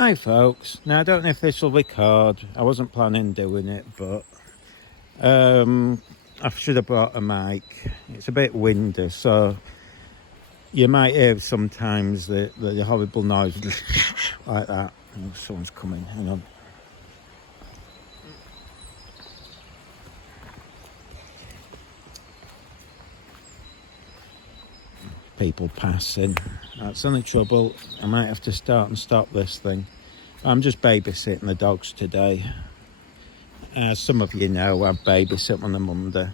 Hi folks, now I don't know if this will record, I wasn't planning doing it, but I should have brought a mic. It's a bit windy, so you might hear sometimes the horrible noise like that. Oh, someone's coming, hang on. People passing. That's only trouble. I might have to start and stop this thing. I'm just babysitting the dogs today. As some of you know, I babysit on a Monday.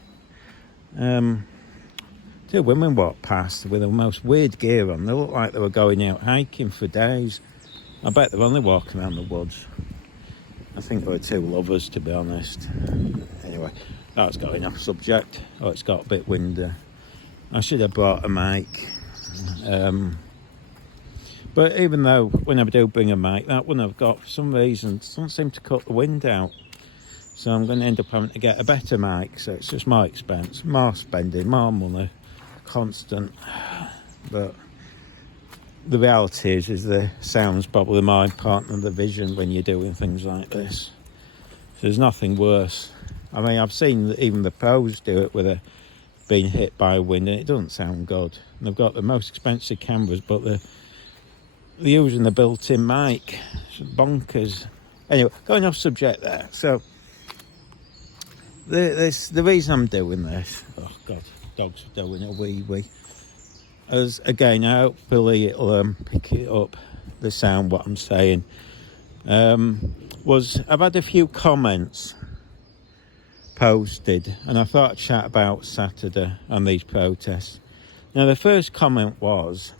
Two women walked past with the most weird gear on. They looked like they were going out hiking for days. I bet they're only walking around the woods. I think they were two lovers, to be honest. Anyway, that's going off subject. Oh, it's got a bit windy. I should have brought a mic. But even though when I do bring a mic, that one I've got for some reason doesn't seem to cut the wind out. So I'm going to end up having to get a better mic. So it's just more expense, more spending, more money, constant. But the reality is the sound's probably more important than the vision when you're doing things like this. So there's nothing worse. I mean, I've seen even the pros do it with being hit by wind, and it doesn't sound good. And they've got the most expensive cameras, but they're using the built-in mic. It's bonkers. Anyway, going off subject there. So the reason I'm doing this, oh god, dogs are doing a wee, as again, hopefully it'll pick it up, the sound, what I'm saying, was I've had a few comments posted, and I thought I'd chat about Saturday and these protests. Now, the first comment was,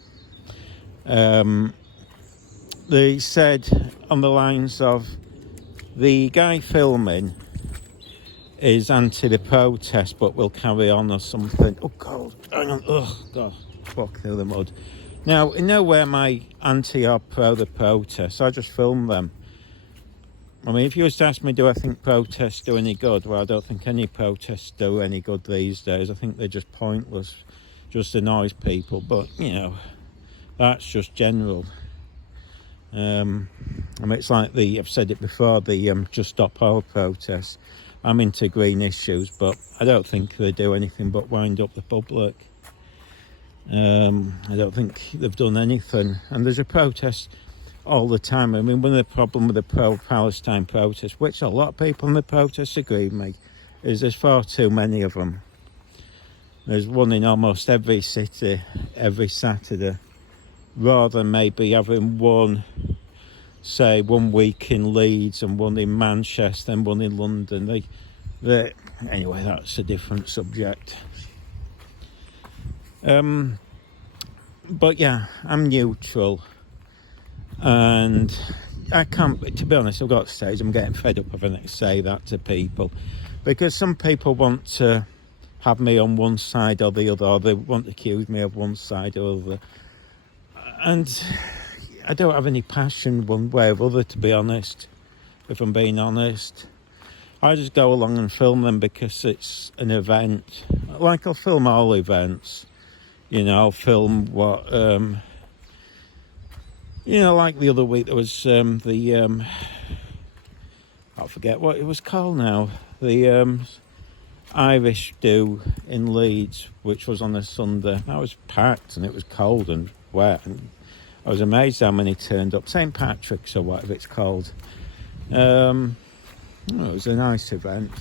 they said on the lines of, the guy filming is anti the protest but will carry on or something. Oh god, hang on, oh god, walk through the mud. Now, in nowhere am I anti or pro the protest, I just film them. I mean, if you was to ask me, do I think protests do any good? Well, I don't think any protests do any good these days. I think they're just pointless, just annoys people. But, you know, that's just general. I mean, it's like I've said it before, the Just Stop Oil protests. I'm into green issues, but I don't think they do anything but wind up the public. I don't think they've done anything. And there's a protest all the time. I mean, one of the problems with the pro-Palestine protests, which a lot of people in the protests agree with me, is there's far too many of them. There's one in almost every city, every Saturday, rather than maybe having one, say, 1 week in Leeds and one in Manchester and one in London. Anyway, that's a different subject. But yeah, I'm neutral. And I can't, to be honest, I've got to say, I'm getting fed up of having to say that to people, because some people want to have me on one side or the other, or they want to accuse me of one side or the other. And I don't have any passion one way or other, to be honest, if I'm being honest. I just go along and film them because it's an event. Like, I'll film all events. You know, I'll film what... you know, like the other week there was I forget what it was called now. The Irish do in Leeds, which was on a Sunday. That was packed and it was cold and wet. And I was amazed how many turned up. St. Patrick's or whatever it's called. It was a nice event.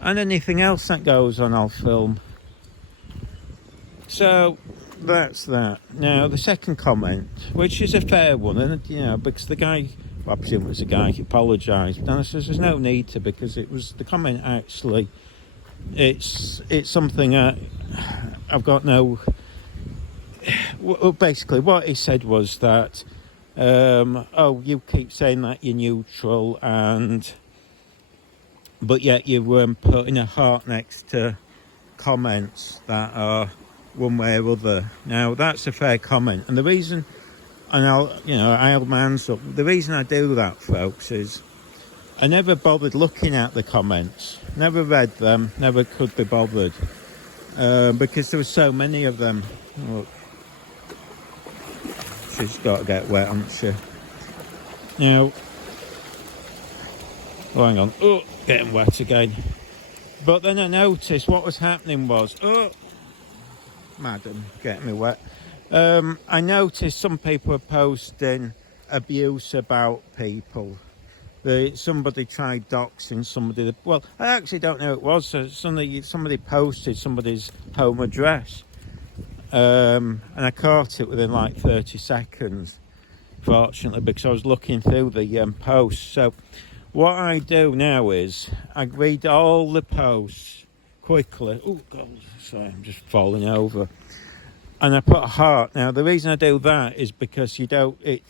And anything else that goes on, I'll film. So that's that. Now, the second comment, which is a fair one, and you know, because the guy, well, I presume it was a guy, he apologised, and I says there's no need to, because it was the comment actually. It's something I've got no. Well, basically, what he said was that, oh, you keep saying that you're neutral, but yet you're putting a heart next to comments that are one way or other. Now, that's a fair comment, and the reason, and I hold my hands up, the reason I do that, folks, is I never bothered looking at the comments, never read them, never could be bothered, because there were so many of them. Look, she's got to get wet, hasn't she? Now, oh, hang on. Oh, getting wet again. But then I noticed what was happening was, oh, madam, getting me wet. I noticed some people were posting abuse about people. Somebody tried doxing somebody. Well, I actually don't know who it was. Somebody posted somebody's home address. And I caught it within like 30 seconds, fortunately, because I was looking through the posts. So what I do now is I read all the posts quickly. Oh, God, sorry, I'm just falling over. And I put a heart. Now, the reason I do that is because it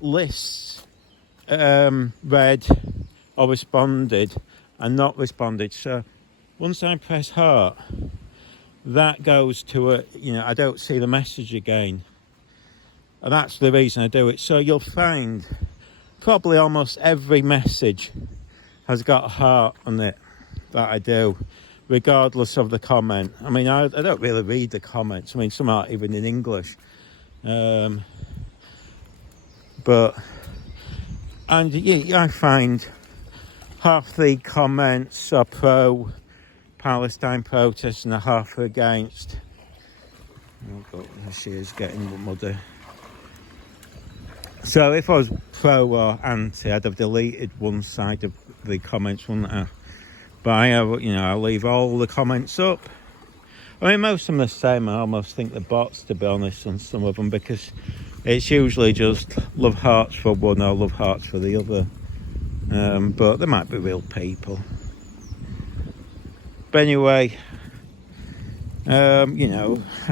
lists read or responded and not responded. So once I press heart, that goes to I don't see the message again. And that's the reason I do it. So you'll find probably almost every message has got a heart on it that I do, regardless of the comment. I mean, I don't really read the comments. I mean, some aren't even in English. I find half the comments are pro Palestine protests and a half are against. Oh God, there she is getting muddy. So if I was pro or anti, I'd have deleted one side of the comments, wouldn't I? But I leave all the comments up. I mean, most of them are the same. I almost think they're bots, to be honest, on some of them, because it's usually just love hearts for one or love hearts for the other. But there might be real people. But anyway, I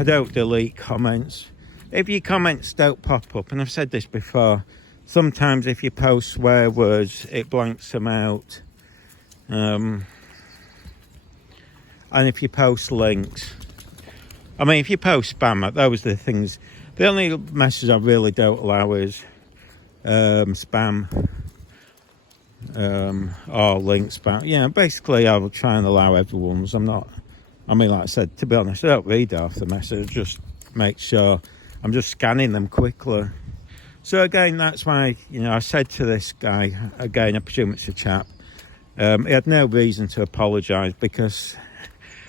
don't delete comments. If your comments don't pop up, and I've said this before, sometimes if you post swear words, it blanks them out. And if you post links, I mean, if you post spam, those are the things. The only message I really don't allow is spam or link spam. Basically I will try and allow everyone's. Like I said, to be honest, I don't read half the message, just make sure I'm just scanning them quickly. So again, that's why, I said to this guy, again, I presume it's a chap, he had no reason to apologise, because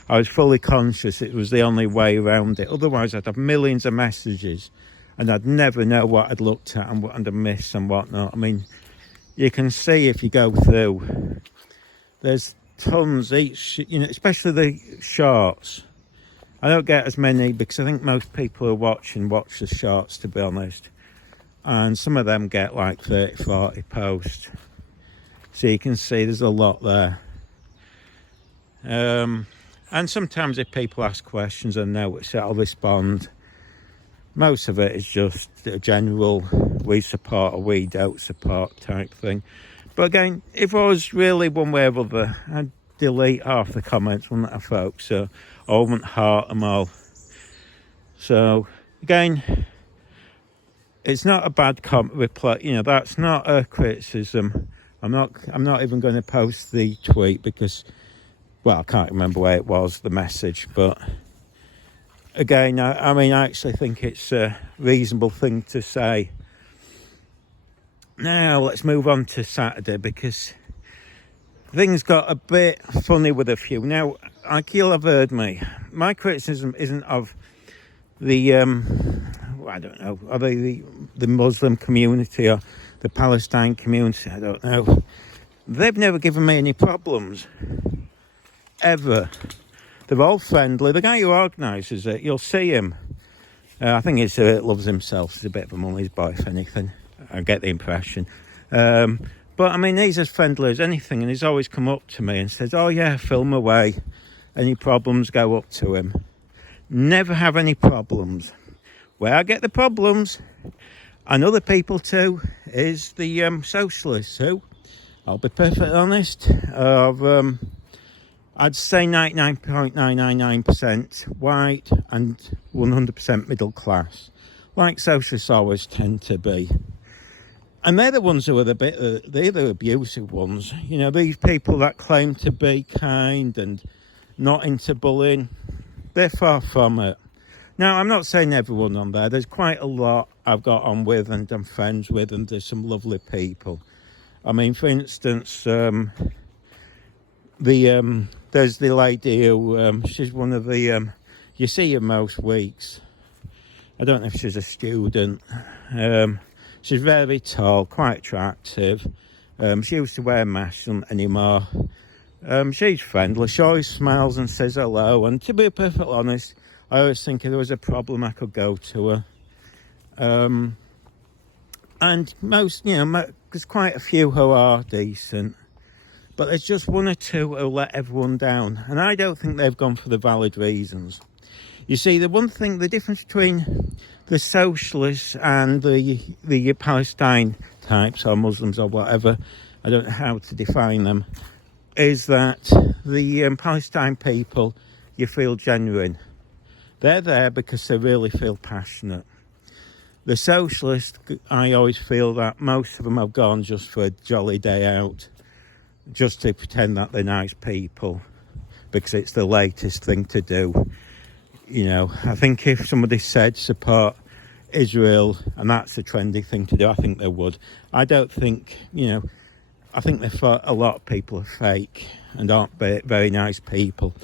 I was fully conscious it was the only way around it. Otherwise, I'd have millions of messages and I'd never know what I'd looked at and what I'd missed and whatnot. I mean, you can see if you go through, there's tons each, especially the shorts. I don't get as many because I think most people who watch the shorts, to be honest. And some of them get like 30, 40 posts. So you can see there's a lot there. And sometimes if people ask questions and notice it, I'll respond. Most of it is just a general we support or we don't support type thing. But again, if I was really one way or other, I'd delete half the comments, wouldn't I, folks? So I wouldn't heart them all. So again, it's not a bad reply. That's not a criticism. I'm not even going to post the tweet because, well, I can't remember where it was, the message. But again, I actually think it's a reasonable thing to say. Now let's move on to Saturday, because things got a bit funny with a few. Now, like you'll have heard me, my criticism isn't of the I don't know, are they the Muslim community or the Palestine community? I don't know. They've never given me any problems, ever. They're all friendly. The guy who organises it, you'll see him. I think he's loves himself. He's a bit of a mummy's boy, if anything. I get the impression. But I mean, he's as friendly as anything, and he's always come up to me and says, "Oh yeah, film away. Any problems, go up to him." Never have any problems. Where I get the problems, and other people too, is the socialists who, I'll be perfectly honest, I'd say 99.999% white and 100% middle class, like socialists always tend to be. And they're the ones who are they're the abusive ones. These people that claim to be kind and not into bullying, they're far from it. Now, I'm not saying everyone on there. There's quite a lot I've got on with and I'm friends with, and there's some lovely people. I mean, for instance, there's the lady who, she's one of the, you see her most weeks. I don't know if she's a student. She's very tall, quite attractive. She used to wear masks anymore. She's friendly. She always smiles and says hello. And to be perfectly honest, I always think if there was a problem, I could go to her. And most, there's quite a few who are decent. But there's just one or two who let everyone down. And I don't think they've gone for the valid reasons. You see, the difference between the socialists and the Palestine types, or Muslims or whatever, I don't know how to define them, is that the Palestine people, you feel genuine. They're there because they really feel passionate. The socialists, I always feel that most of them have gone just for a jolly day out, just to pretend that they're nice people, because it's the latest thing to do. I think if somebody said support Israel and that's the trendy thing to do, I think they would. I don't think, I think a lot of people are fake and aren't very nice people.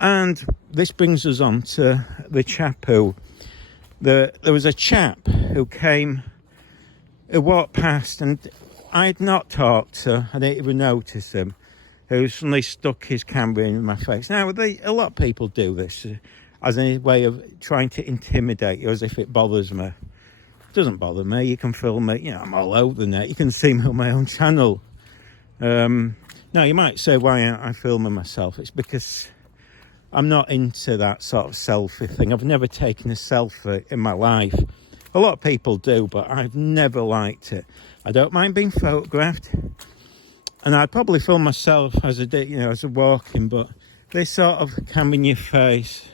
And this brings us on to the chap who, there was a chap who walked past, and I had not talked to, I didn't even notice him, who suddenly stuck his camera in my face. Now, a lot of people do this as a way of trying to intimidate you, as if it bothers me. It doesn't bother me. You can film me. I'm all over the net. You can see me on my own channel. Now, you might say, why aren't I filming myself? It's because I'm not into that sort of selfie thing. I've never taken a selfie in my life. A lot of people do, but I've never liked it. I don't mind being photographed. And I'd probably film myself as a walking, but this sort of camera in your face,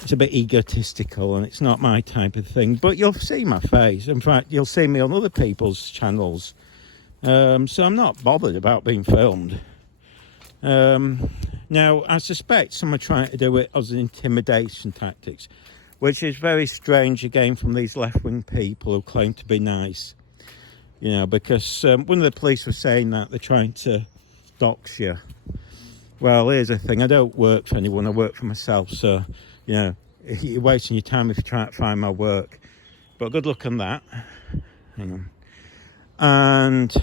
it's a bit egotistical and it's not my type of thing. But you'll see my face. In fact, you'll see me on other people's channels. So I'm not bothered about being filmed. Now, I suspect some are trying to do it as an intimidation tactics, which is very strange again from these left-wing people who claim to be nice. Because one of the police was saying that they're trying to dox you. Well, here's the thing. I don't work for anyone. I work for myself. So, you're wasting your time if you try to find my work. But good luck on that. Hang on. And,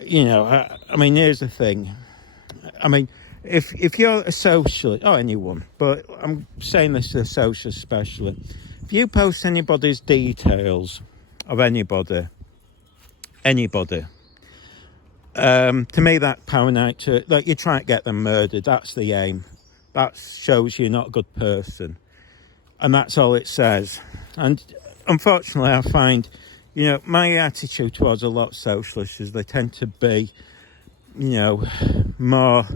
I mean, here's the thing. I mean, if you're a socialist, or anyone, but I'm saying this to the socialists especially, if you post anybody's details of anybody, to me that paranoid, like you're trying to get them murdered. That's the aim. That shows you're not a good person, and that's all it says. And unfortunately, I find, my attitude towards a lot of socialists is they tend to be, more,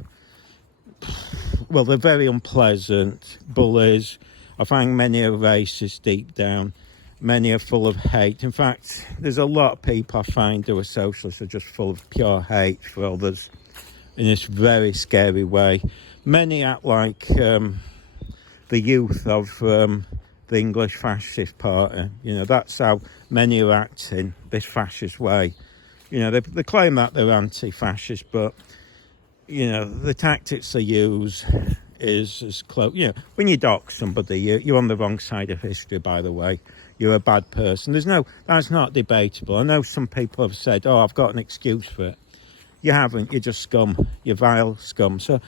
well, they're very unpleasant, bullies. I find many are racist deep down. Many are full of hate. In fact, there's a lot of people I find who are socialists are just full of pure hate for others in this very scary way. Many act like the youth of the English fascist party. That's how many are acting, this fascist way. They claim that they're anti-fascist, but, the tactics they use is as close. When you dox somebody, you're on the wrong side of history, by the way. You're a bad person. That's not debatable. I know some people have said, oh, I've got an excuse for it. You haven't. You're just scum. You're vile scum. So,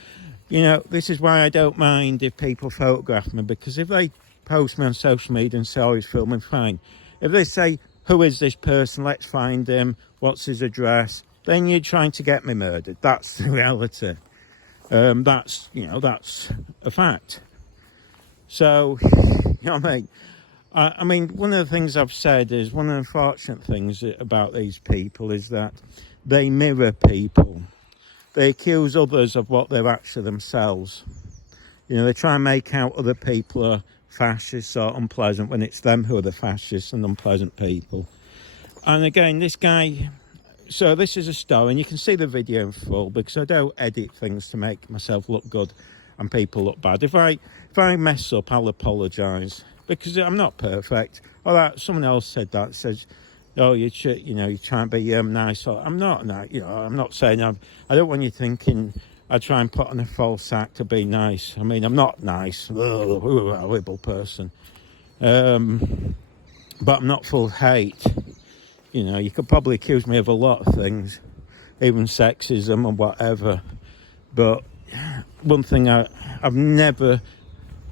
this is why I don't mind if people photograph me, because if they post me on social media and say, oh, he's filming, fine. If they say, who is this person? Let's find him. What's his address? Then you're trying to get me murdered. That's the reality. That's a fact. So, what I mean? I mean, one of the things I've said is, one of the unfortunate things about these people is that they mirror people. They accuse others of what they're actually themselves. They try and make out other people are fascists or unpleasant when it's them who are the fascists and unpleasant people. And again, this guy, so this is a story, and you can see the video in full because I don't edit things to make myself look good. and people look bad. If I mess up, I'll apologise because I'm not perfect. Or that someone else said that says, "Oh, you try and be nice." Or, I'm not nice. I'm not saying I don't want you thinking I try and put on a false act to be nice. I mean, I'm not nice. Ugh, a horrible person. But I'm not full of hate. You could probably accuse me of a lot of things, even sexism and whatever. But one thing I've never,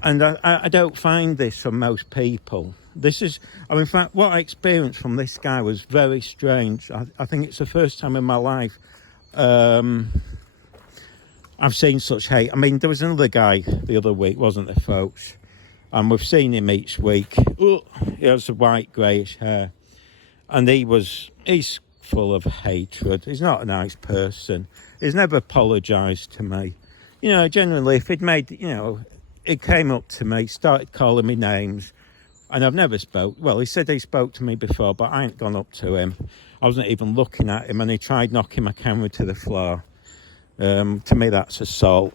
and I don't find this from most people. In fact, what I experienced from this guy was very strange. I think it's the first time in my life I've seen such hate. I mean, there was another guy the other week, wasn't there, folks? And we've seen him each week. Ooh, he has a white greyish hair. And he's full of hatred. He's not a nice person. He's never apologised to me. Genuinely, if he'd made, he came up to me, started calling me names, and I've never spoke. Well, he said he spoke to me before, but I ain't gone up to him. I wasn't even looking at him, and he tried knocking my camera to the floor. To me, that's assault.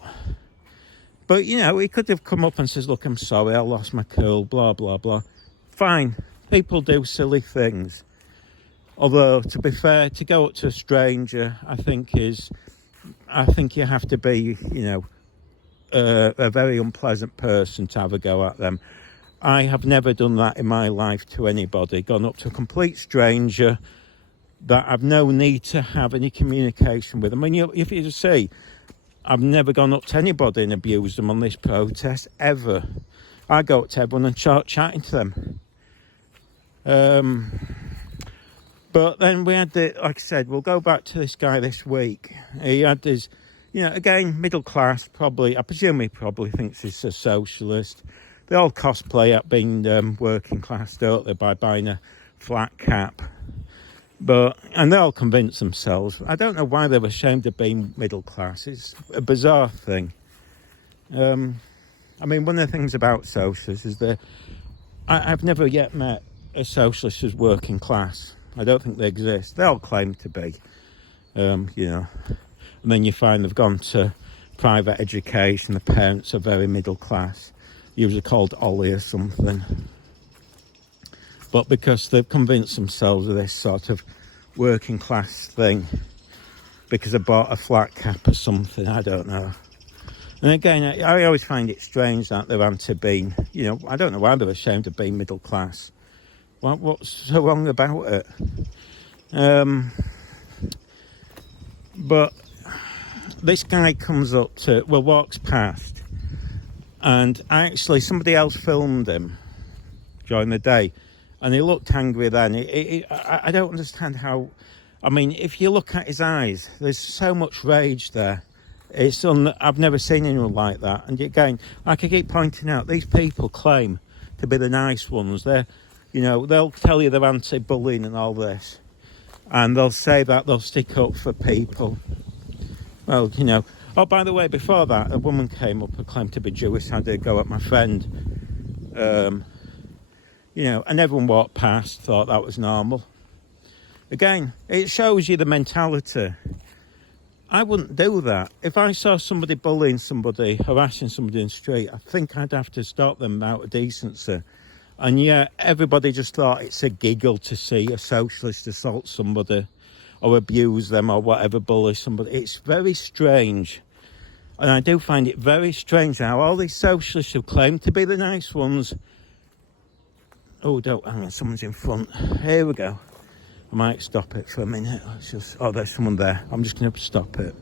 But, he could have come up and says, "Look, I'm sorry, I lost my cool, blah, blah, blah." Fine. People do silly things. Although, to be fair, to go up to a stranger, I think you have to be, a very unpleasant person to have a go at them. I have never done that in my life to anybody. Gone up to a complete stranger that I've no need to have any communication with. I mean, if you see, I've never gone up to anybody and abused them on this protest, ever. I go up to everyone and start chatting to them. But then we had like I said, we'll go back to this guy this week. He had his, again, middle class, probably. I presume he probably thinks he's a socialist. They all cosplay at being working class, don't they, by buying a flat cap. And they all convince themselves. I don't know why they're ashamed of being middle class. It's a bizarre thing. I mean, one of the things about socialists is that I've never yet met a socialist who's working class. I don't think they exist. They all claim to be, And then you find they've gone to private education. The parents are very middle class, usually called Ollie or something. But because they've convinced themselves of this sort of working class thing, because they bought a flat cap or something, I don't know. And again, I always find it strange that they're anti-being, I don't know why they're ashamed of being middle class. What's so wrong about it? But this guy comes up walks past, and actually somebody else filmed him during the day, and he looked angry then. I don't understand how. I mean, if you look at his eyes, there's so much rage there. I've never seen anyone like that. And again, like I keep pointing out, these people claim to be the nice ones. They'll tell you they're anti-bullying and all this, and they'll say that they'll stick up for people. Well, Oh, by the way, before that, a woman came up and claimed to be Jewish. I did go at my friend, and everyone walked past, thought that was normal. Again, it shows you the mentality. I wouldn't do that. If I saw somebody bullying somebody, harassing somebody in the street, I think I'd have to stop them out of decency. And yeah, everybody just thought it's a giggle to see a socialist assault somebody or abuse them or whatever, bully somebody. It's very strange. And I do find it very strange how all these socialists who claim to be the nice ones... Oh, hang on, someone's in front. Here we go. I might stop it for a minute. There's someone there. I'm just going to stop it.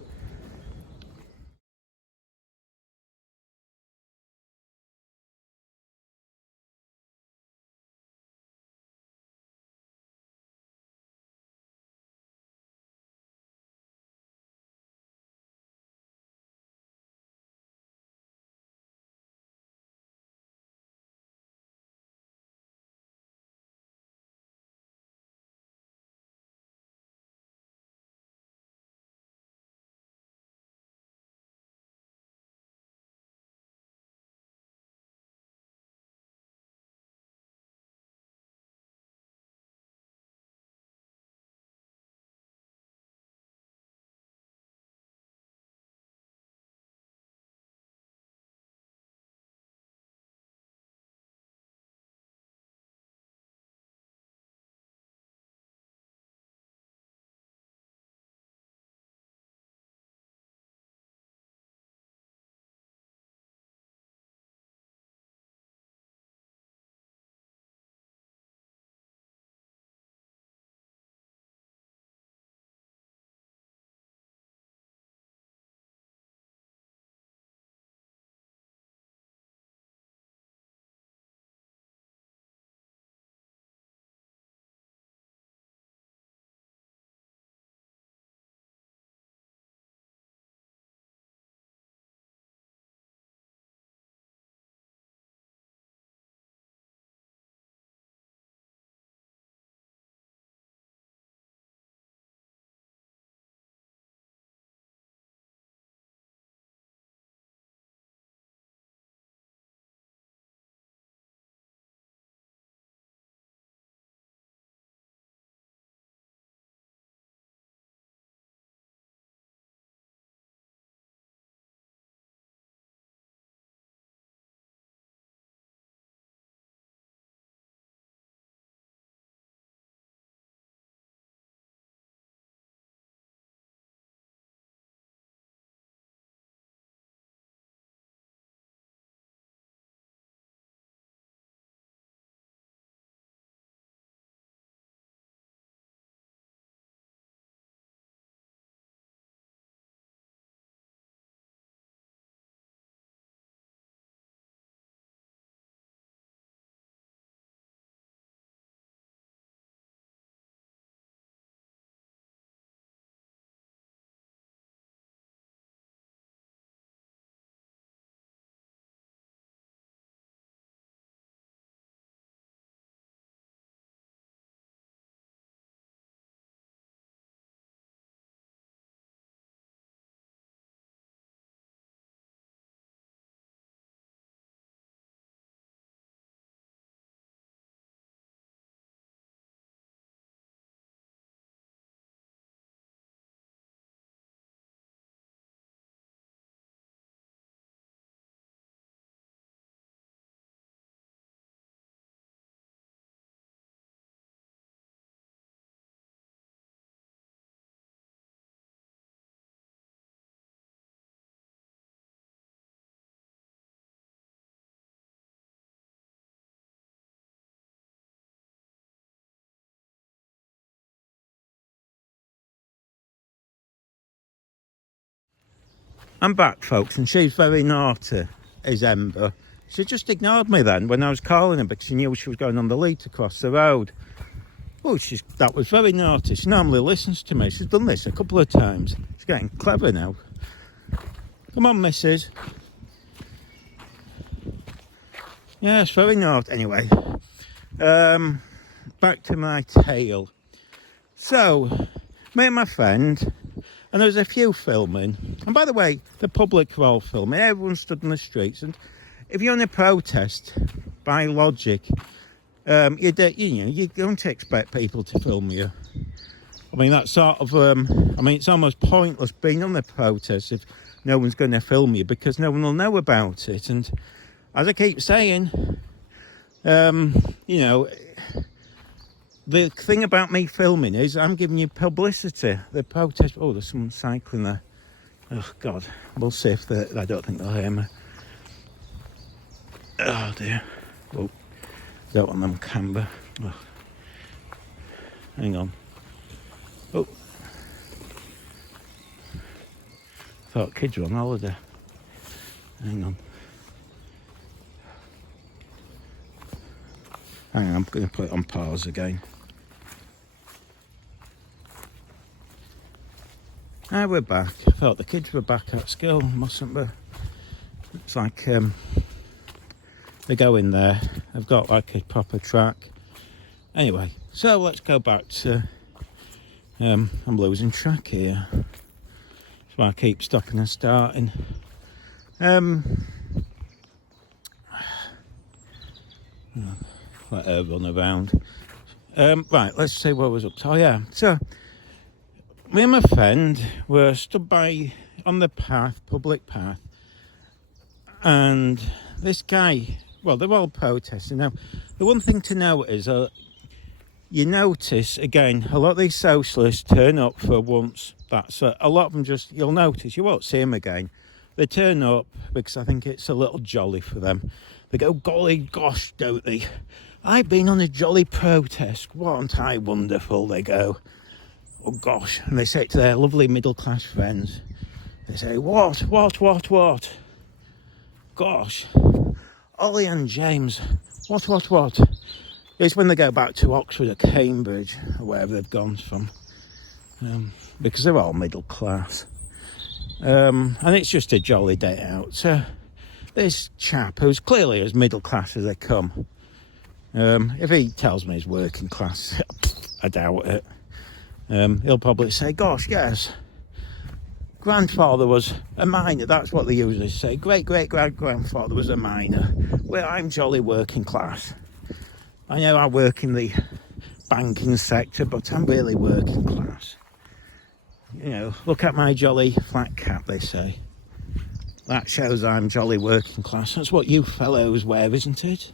I'm back, folks, and she's very naughty, is Ember. She just ignored me then when I was calling her because she knew she was going on the lead to cross the road. Oh, that was very naughty. She normally listens to me. She's done this a couple of times. She's getting clever now. Come on, missus. Yeah, it's very naughty. Anyway, back to my tale. So, me and my friend, and there was a few filming. And by the way, the public were all filming. Everyone stood in the streets. And if you're in a protest, by logic, you don't expect people to film you. I mean, that's sort of, it's almost pointless being on the protest if no one's going to film you because no one will know about it. And as I keep saying, the thing about me filming is I'm giving you publicity. The protest, oh, there's someone cycling there. Oh, God, we'll see if I don't think they'll hear me. Oh, dear. Oh, don't want them camber. Oh. Hang on. Oh. Thought kids were on holiday. Hang on. Hang on, I'm going to put it on pause again. Ah, we're back. I thought the kids were back at school, mustn't we? It's like they go in there. They've got like a proper track. Anyway, so let's go back to. I'm losing track here. That's why I keep stopping and starting. Let her run around. Right, let's see what was up to. Oh yeah, so me and my friend were stood on the public path, and this guy, well, they're all protesting. Now, the one thing to note is you notice, again, a lot of these socialists turn up for once. That's a lot of them you'll notice, you won't see them again. They turn up because I think it's a little jolly for them. They go, golly gosh, don't they? I've been on a jolly protest. Wasn't I wonderful? They go, oh gosh. And they say it to their lovely middle-class friends. They say, what? Gosh. Ollie and James, what? It's when they go back to Oxford or Cambridge, or wherever they've gone from. Because they're all middle class. And it's just a jolly day out. So this chap, who's clearly as middle class as they come, if he tells me he's working class, I doubt it. He'll probably say, gosh, yes, grandfather was a miner. That's what they usually say. Great-great-grandfather was a miner. Well, I'm jolly working class. I know I work in the banking sector, but I'm really working class. You know, look at my jolly flat cap, they say. That shows I'm jolly working class. That's what you fellows wear, isn't it?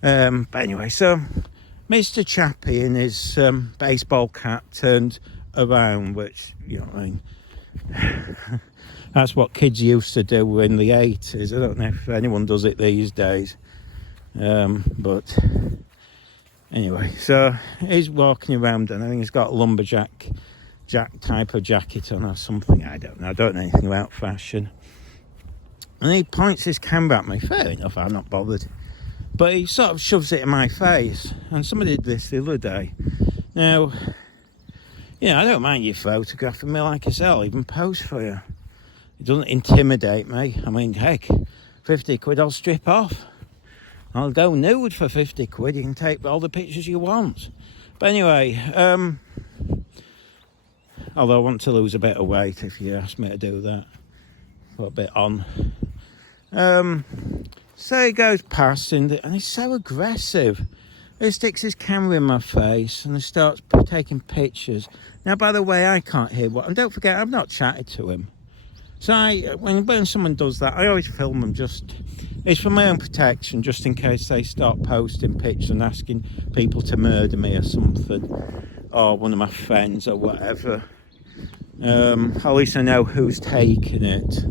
But anyway, so Mr. Chappie in his baseball cap turned around, which, you know what I mean, that's what kids used to do in the 80s. I don't know if anyone does it these days. But anyway, so he's walking around and I think he's got a lumberjack type of jacket on or something. I don't know anything about fashion. And he points his camera at me. Fair enough, I'm not bothered. But he sort of shoves it in my face. And somebody did this the other day. Now, I don't mind you photographing me, like I say, I'll even pose for you. It doesn't intimidate me. I mean, heck, 50 quid I'll strip off. I'll go nude for 50 quid. You can take all the pictures you want. But anyway, although I want to lose a bit of weight if you ask me to do that. Put a bit on. So he goes past and he's so aggressive. He sticks his camera in my face and he starts taking pictures. Now, by the way, I can't hear what... And don't forget, I've not chatted to him. So when someone does that, I always film them it's for my own protection, just in case they start posting pictures and asking people to murder me or something, or one of my friends or whatever. At least I know who's taking it.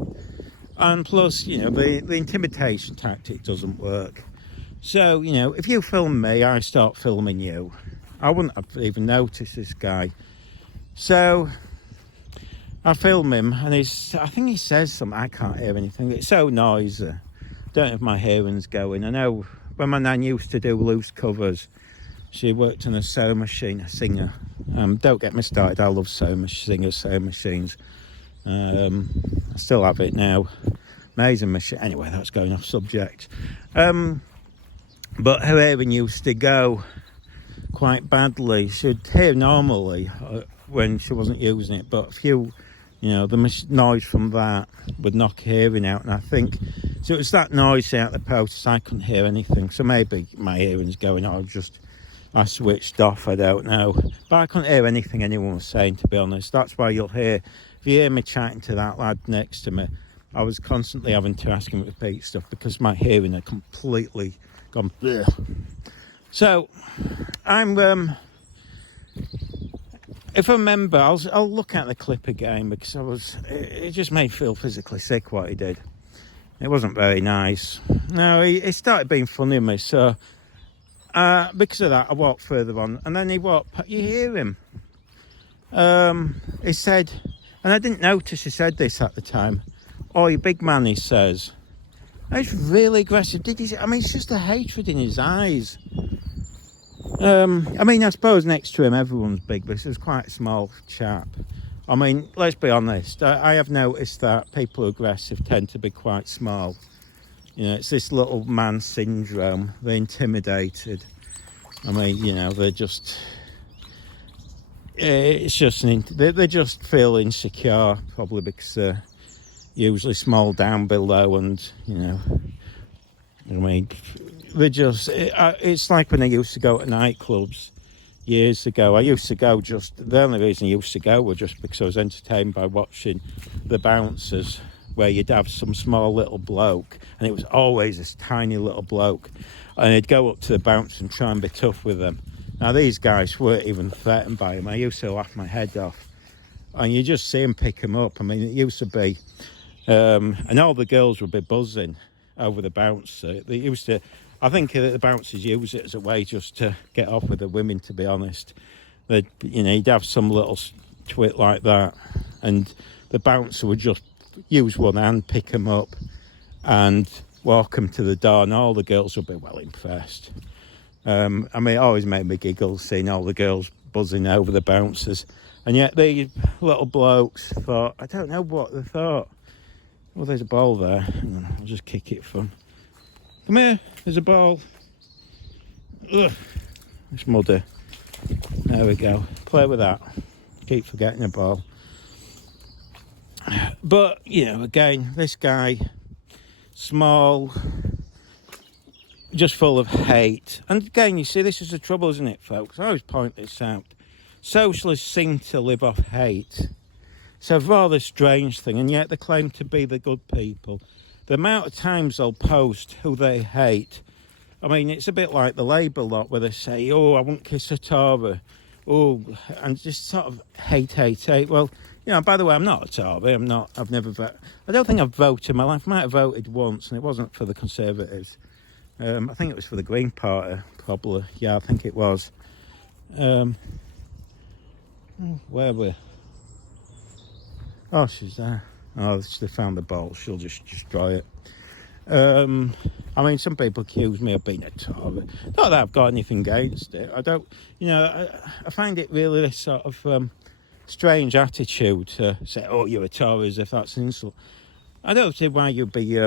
And plus, the intimidation tactic doesn't work. So, if you film me, I start filming you. I wouldn't have even noticed this guy. So, I film him, and I think he says something. I can't hear anything. It's so noisy. Don't know if my hearing's going. I know when my nan used to do loose covers, she worked on a sewing machine, a singer. Don't get me started. I love sewing machines. I still have it now. Amazing machine. Anyway, that's going off subject. But her hearing used to go quite badly. She'd hear normally when she wasn't using it, but the noise from that would knock hearing out. And I think, so it was that noise out the post, I couldn't hear anything. So maybe my hearing's going, I switched off, I don't know. But I couldn't hear anything anyone was saying, to be honest. That's why if you hear me chatting to that lad next to me, I was constantly having to ask him to repeat stuff because my hearing had completely gone bleh. So if I remember, I'll look at the clip again, because it just made me feel physically sick what he did. It wasn't very nice. No, he started being funny with me, so because of that I walked further on, and then you hear him. He said, and I didn't notice he said this at the time, "Oi, big man," he says. It's really aggressive. It's just a hatred in his eyes. I suppose next to him everyone's big, but this is quite a small chap. Let's be honest. I have noticed that people who are aggressive tend to be quite small. It's this little man syndrome. They're intimidated. They're just... It's just they just feel insecure, probably because they're usually small down below, and they just... It's like when I used to go to nightclubs years ago. The only reason I used to go was just because I was entertained by watching the bouncers, where you'd have some small little bloke, and it was always this tiny little bloke, and he'd go up to the bouncer and try and be tough with them. Now these guys weren't even threatened by him. I used to laugh my head off, and you just see him pick him up. It used to be and all the girls would be buzzing over the bouncer. I think the bouncers use it as a way just to get off with the women, to be honest. He'd have some little twit like that, and the bouncer would just use one hand, pick him up, and walk him to the door, and all the girls would be well impressed. It always made me giggle seeing all the girls buzzing over the bouncers, and yet these little blokes thought, I don't know what they thought. Well, there's a ball there. Hang on, I'll just kick it from. Come here, there's a ball. Ugh, it's muddy. There we go. Play with that. Keep forgetting the ball. But, again, this guy, small, just full of hate. And again, you see, this is the trouble, isn't it, folks? I always point this out. Socialists seem to live off hate. It's a rather strange thing, and yet they claim to be the good people. The amount of times they'll post who they hate, it's a bit like the Labour lot, where they say, "Oh, I won't kiss a Tory," and just sort of hate. Well, by the way, I'm not a Tory. I've never voted. I don't think I've voted in my life. I might have voted once, and it wasn't for the Conservatives. I think it was for the Green Party, probably. Yeah, I think it was. Where were we? Oh, she's there. Oh, they found the ball. She'll just destroy it. Some people accuse me of being a Tory. Not that I've got anything against it. I don't, I find it really this sort of strange attitude to say, "Oh, you're a Tory," as if that's an insult. I don't see why you'd be,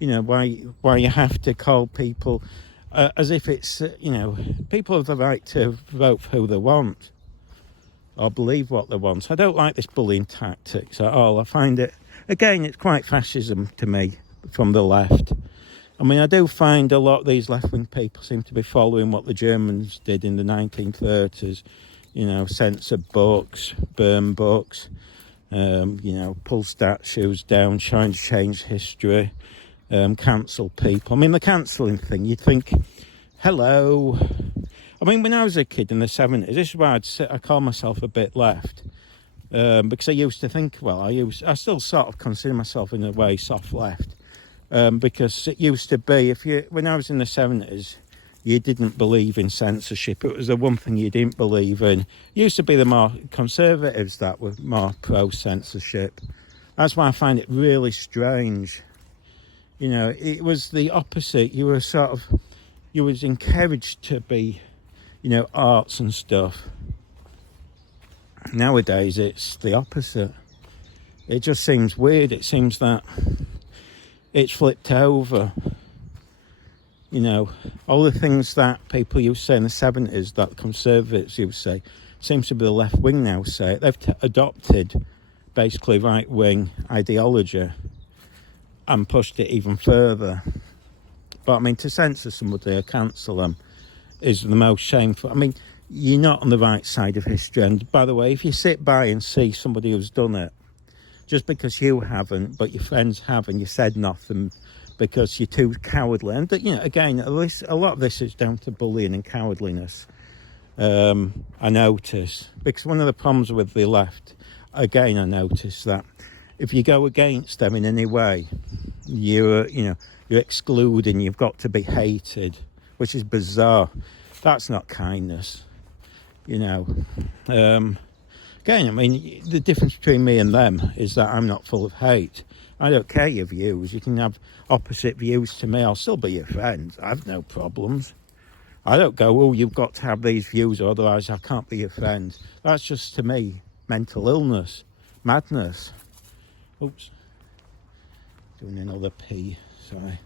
why you have to call people as if it's, people have the right to vote for who they want, or believe what they want. I don't like this bullying tactics at all. I find it, again, it's quite fascism to me from the left. I do find a lot of these left-wing people seem to be following what the Germans did in the 1930s. Censor books, burn books, pull statues down, trying to change history, cancel people. The cancelling thing, you'd think, hello. When I was a kid in the 70s, this is why I call myself a bit left, because I used to think, I still sort of consider myself in a way soft left, because it used to be, when I was in the 70s, you didn't believe in censorship. It was the one thing you didn't believe in. It used to be the more conservatives that were more pro-censorship. That's why I find it really strange. You know, it was the opposite. You was encouraged to be, you know, arts and stuff. Nowadays, it's the opposite. It just seems weird. It seems that it's flipped over. You know, all the things that people used to say in the 70s, that conservatives used to say, seems to be the left wing now say it. They've adopted basically right wing ideology and pushed it even further. But I mean, to censor somebody or cancel them is the most shameful. I mean, you're not on the right side of history. And by the way, if you sit by and see somebody who's done it, just because you haven't, but your friends have, and you said nothing because you're too cowardly. And, you know, again, at least a lot of this is down to bullying and cowardliness. I notice, because one of the problems with the left, again, I notice that if you go against them in any way, you're excluding, you've got to be hated, which is bizarre. That's not kindness, you know. Again, I mean, the difference between me and them is that I'm not full of hate. I don't care your views. You can have opposite views to me. I'll still be your friend. I've no problems. I don't go, oh, you've got to have these views, or otherwise I can't be your friend. That's just, to me, mental illness, madness. Oops. Doing another pee. Sorry.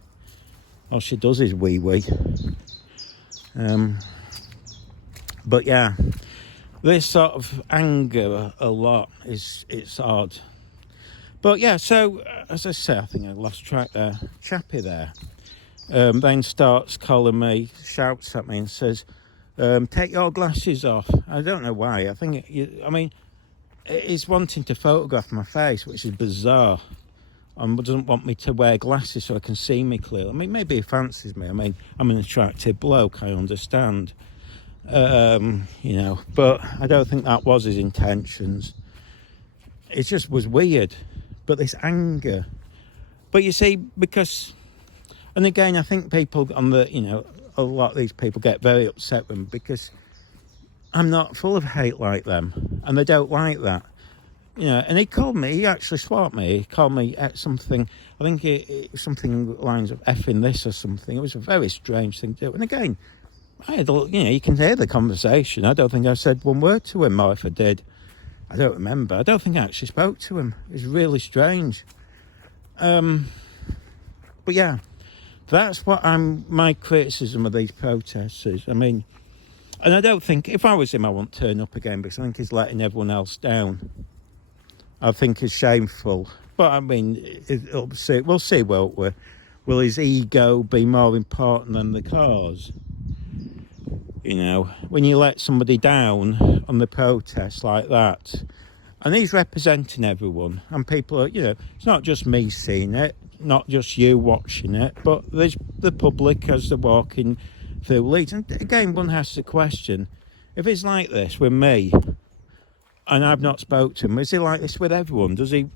All she does is wee-wee. But yeah, this sort of anger a lot it's odd. But yeah, so as I say, I think I lost track there. Chappie there then starts calling me, shouts at me and says, take your glasses off. I don't know why. I think he's wanting to photograph my face, which is bizarre, and doesn't want me to wear glasses so I can see me clearly. I mean, maybe he fancies me. I mean, I'm an attractive bloke, I understand. You know, but I don't think that was his intentions. It just was weird. But this anger. But you see, because, and again, I think people on the, you know, a lot of these people get very upset with me because I'm not full of hate like them, and they don't like that. You know, and he actually swore at me. He called me something, I think it was something lines of effing this or something. It was a very strange thing to do. And again, you can hear the conversation. I don't think I said one word to him, or if I did, I don't remember. I don't think I actually spoke to him. It was really strange. But yeah, that's what my criticism of these protests is. I mean, and I don't think, if I was him, I wouldn't turn up again, because I think he's letting everyone else down. I think it's shameful. But I mean, we'll see, won't we? Will his ego be more important than the cause? You know, when you let somebody down on the protest like that, and he's representing everyone, and people are, you know, it's not just me seeing it, not just you watching it, but there's the public as they're walking through Leeds. And again, one has to question, if it's like this with me, and I've not spoke to him, is he like this with everyone? Is he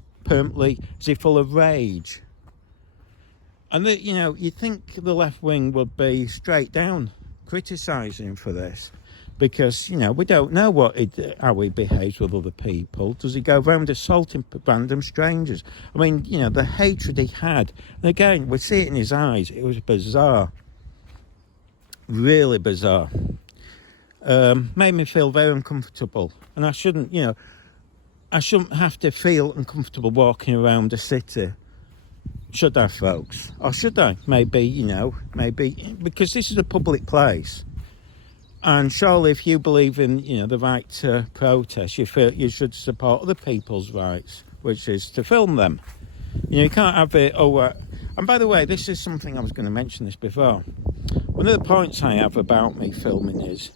full of rage? And you know, you think the left wing would be straight down criticising for this, because, you know, we don't know how he behaves with other people. Does he go around assaulting random strangers? I mean, you know, the hatred he had, and again, we see it in his eyes. It was bizarre, really bizarre. Made me feel very uncomfortable, and I shouldn't have to feel uncomfortable walking around the city. Should I, folks? Or should I? Maybe, because this is a public place. And surely if you believe in, you know, the right to protest, you feel you should support other people's rights, which is to film them. You know, you can't have it, and by the way, this is something I was going to mention this before. One of the points I have about me filming is,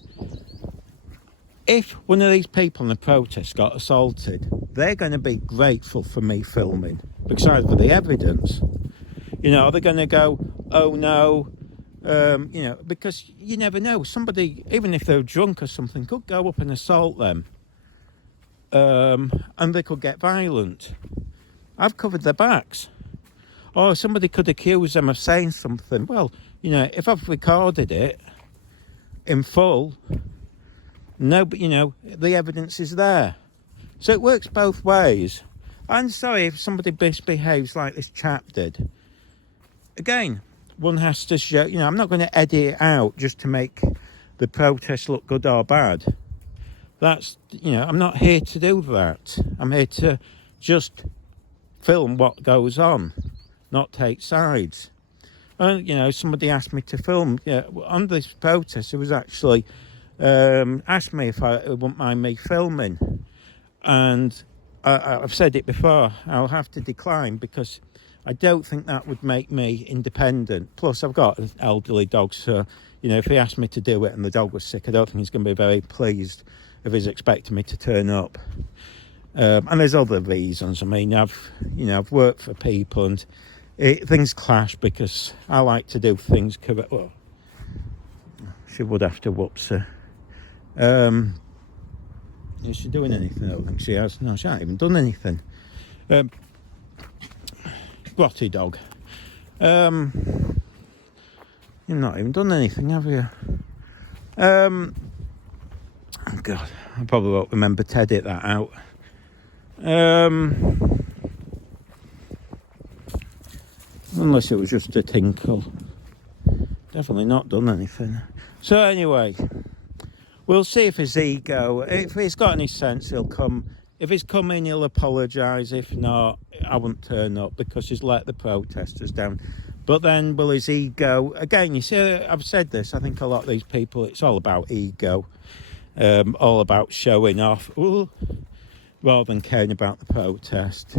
if one of these people in the protest got assaulted, they're going to be grateful for me filming, besides for the evidence. You know, they're going to go, oh no, you know, because you never know. Somebody, even if they're drunk or something, could go up and assault them, and they could get violent. I've covered their backs. Or somebody could accuse them of saying something. Well, you know, if I've recorded it, in full. No, but you know, the evidence is there. So it works both ways. I'm sorry if somebody misbehaves like this chap did. Again, one has to show, you know, I'm not going to edit it out just to make the protest look good or bad. That's, you know, I'm not here to do that. I'm here to just film what goes on, not take sides. And, you know, somebody asked me to film, yeah, on this protest, it was actually asked me if I wouldn't mind me filming. And I've said it before, I'll have to decline because I don't think that would make me independent. Plus, I've got an elderly dog, so, you know, if he asked me to do it and the dog was sick, I don't think he's going to be very pleased if he's expecting me to turn up. And there's other reasons. I mean, I've worked for people and things clash because I like to do things correct. Well, she would have to whoops her. Is she doing anything? I don't think she has. No, she hasn't even done anything. Grotty dog. You've not even done anything, have you? Oh God, I probably won't remember to edit that out. Unless it was just a tinkle. Definitely not done anything. So anyway, we'll see if his ego, if he's got any sense, he'll come. If he's coming, he'll apologise. If not, I won't turn up because he's let the protesters down. But then will his ego, again, you see, I've said this, I think a lot of these people, it's all about ego, all about showing off, rather than caring about the protest.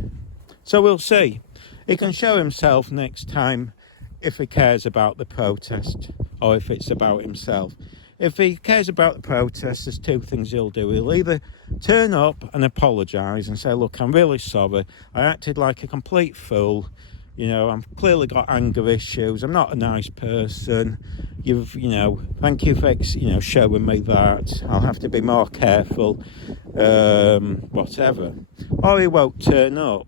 So we'll see. He can show himself next time if he cares about the protest or if it's about himself. If he cares about the protest, there's two things he'll do. He'll either turn up and apologise and say, look, I'm really sorry. I acted like a complete fool. You know, I've clearly got anger issues. I'm not a nice person. Thank you for, showing me that. I'll have to be more careful. Whatever. Or he won't turn up.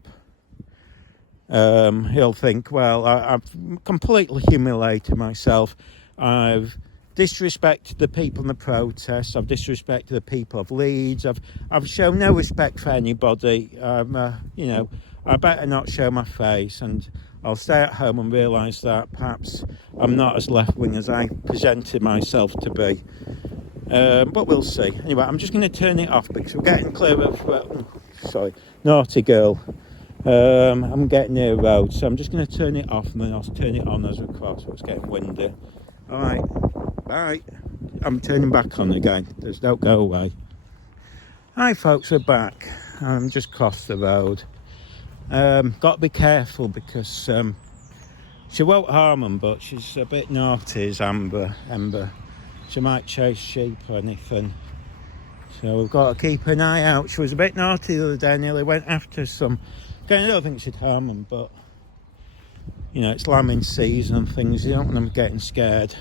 He'll think, well, I've completely humiliated myself. I've disrespected the people in the protest. I've disrespected the people of Leeds. I've shown no respect for anybody. I better not show my face, and I'll stay at home and realise that perhaps I'm not as left-wing as I presented myself to be. But we'll see. Anyway, I'm just going to turn it off because we're getting clear of... naughty girl. I'm getting near a road, so I'm just going to turn it off and then I'll turn it on as we cross. It's getting windy. Alright, bye. I'm turning back on again. Just don't go away. Hi folks, we're back. I'm just crossed the road. Got to be careful because she won't harm them, but she's a bit naughty, is Ember. She might chase sheep or anything. So we've got to keep an eye out. She was a bit naughty the other day, nearly went after some. I don't think she'd harm them, but it's lambing season and things. You don't want them getting scared.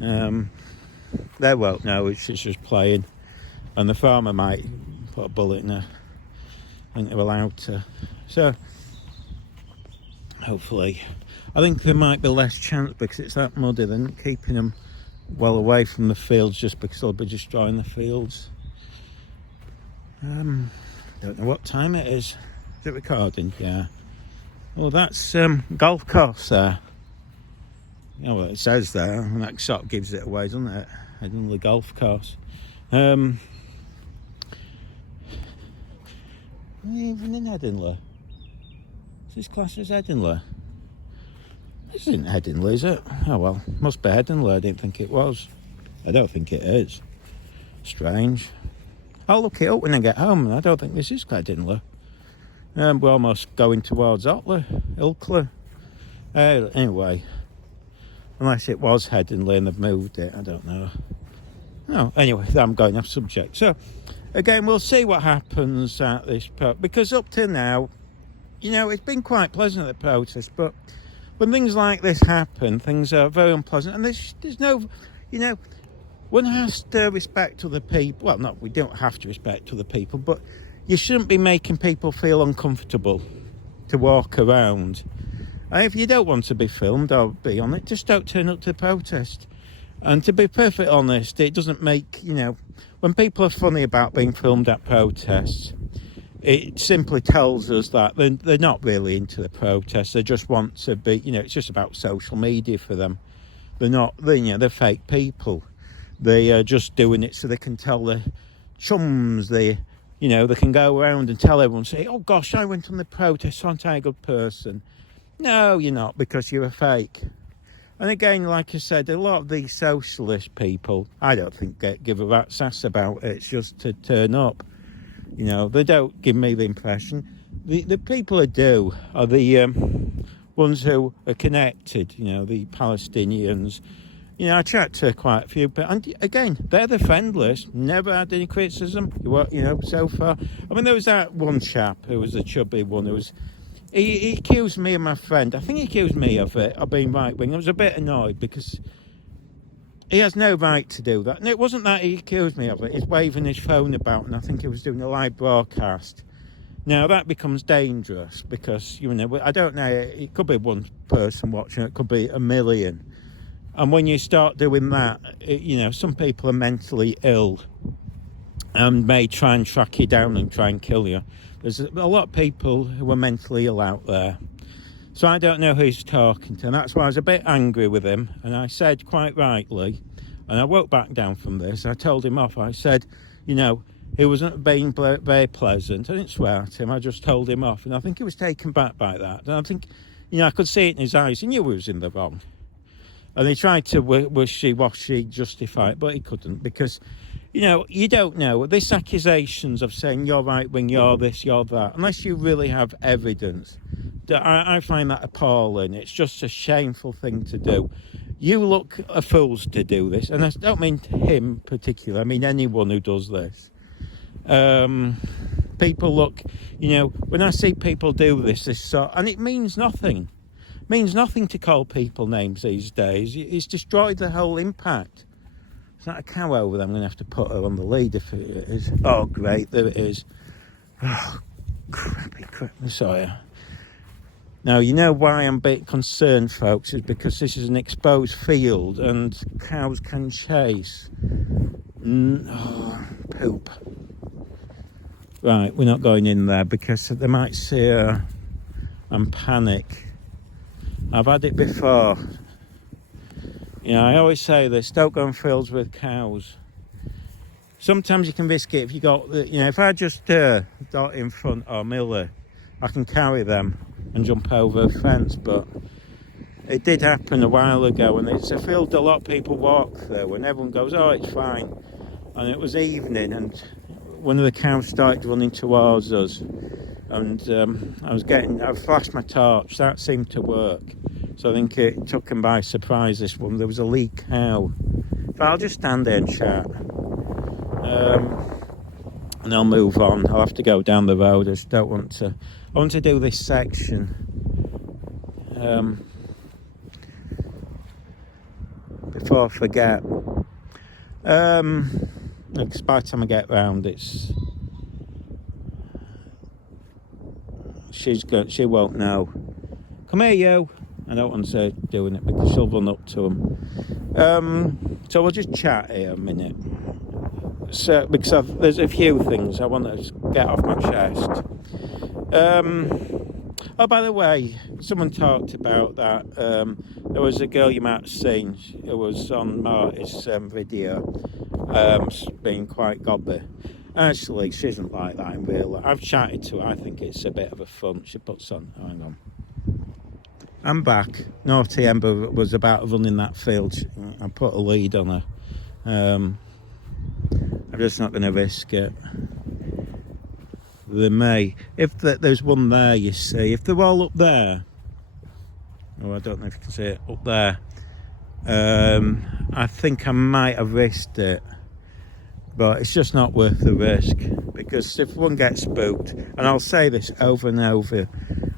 They won't know. She's just playing, and the farmer might put a bullet in her. I think they're allowed to. So hopefully, I think there might be less chance because it's that muddy than keeping them well away from the fields, just because they'll be destroying the fields. Don't know what time it is. Is it recording? Yeah. Oh, that's golf course there. You know what it says there, and that sort of gives it away, doesn't it? Headingley golf course. Even in Headingley. Is this class as Headingley? This isn't Headingley, is it? Oh well, must be Headingley. I didn't think it was. I don't think it is. Strange. I'll look it up when I get home, and I don't think this is Headingley. We're almost going towards Ilkley. Anyway, unless it was Headingley and they've moved it, I don't know. No, anyway, I'm going off subject. So, again, we'll see what happens at this because up to now, it's been quite pleasant at the protest, but when things like this happen, things are very unpleasant, and there's no, one has to respect other people. Well, no, we don't have to respect other people, but you shouldn't be making people feel uncomfortable to walk around. If you don't want to be filmed or be on it, just don't turn up to the protest. And to be perfectly honest, it doesn't make, when people are funny about being filmed at protests, it simply tells us that they're not really into the protests. They just want to be, it's just about social media for them. They're fake people. They are just doing it so they can tell their chums, they can go around and tell everyone, say, oh gosh, I went on the protest, aren't I a good person? No, you're not, because you're a fake. And again, like I said, a lot of these socialist people, I don't think give a rat's ass about it. It's just to turn up. They don't give me the impression. The people who do are the ones who are connected, the Palestinians. I chat to quite a few, but and again, they're the friendliest. Never had any criticism, so far. I mean, there was that one chap who was a chubby one who was. He accused me and my friend. I think he accused me of being right wing. I was a bit annoyed because he has no right to do that. And it wasn't that he accused me of it. He's waving his phone about, and I think he was doing a live broadcast. Now that becomes dangerous because I don't know. It could be one person watching. It could be a million. And when you start doing that, some people are mentally ill and may try and track you down and try and kill you. There's a lot of people who are mentally ill out there. So I don't know who he's talking to, and that's why I was a bit angry with him. And I said quite rightly, and I won't back down from this, I told him off. I said, he wasn't being very pleasant. I didn't swear at him, I just told him off. And I think he was taken back by that. And I think, I could see it in his eyes. He knew he was in the wrong. And he tried to wishy-washy justify it, but he couldn't because, you don't know. This accusations of saying you're right wing, you're this, you're that, unless you really have evidence, I find that appalling. It's just a shameful thing to do. You look a fools to do this, and I don't mean him particular. I mean anyone who does this. People look, when I see people do this sort, and it means nothing. It means nothing to call people names these days. It's destroyed the whole impact. Is that a cow over there? I'm going to have to put her on the lead if it is. Oh, great, there it is. Oh, crappy. Sorry. Now, you know why I'm a bit concerned, folks, is because this is an exposed field and cows can chase. Poop. Right, we're not going in there because they might see her and panic. I've had it before. I always say this, don't go in fields with cows. Sometimes you can risk it if you got, if I just dot in front or Miller, I can carry them and jump over a fence, but it did happen a while ago, and it's a field a lot of people walk through, and everyone goes, oh, it's fine. And it was evening, and one of the cows started running towards us, and I flashed my torch. That seemed to work. So I think it took him by surprise, this one. There was a lead cow. But I'll just stand there and chat. And I'll move on. I'll have to go down the road. I just don't want to... I want to do this section. Before I forget. By the time I get round, she won't know. Come here, you. I don't want to say doing it because she'll run up to him. So we'll just chat here a minute. So, because there's a few things I want to get off my chest. Oh, by the way, someone talked about that. There was a girl you might have seen. It was on Marty's video, being quite gobby. Actually, she isn't like that in real life. I've chatted to her. I think it's a bit of a front she puts on. Hang on. I'm back. Naughty Ember was about running that field. I put a lead on her. I'm just not going to risk it. There may. There's one there, you see. If they're all up there. Oh, I don't know if you can see it. Up there. I think I might have risked it. But it's just not worth the risk. Because if one gets spooked, and I'll say this over and over,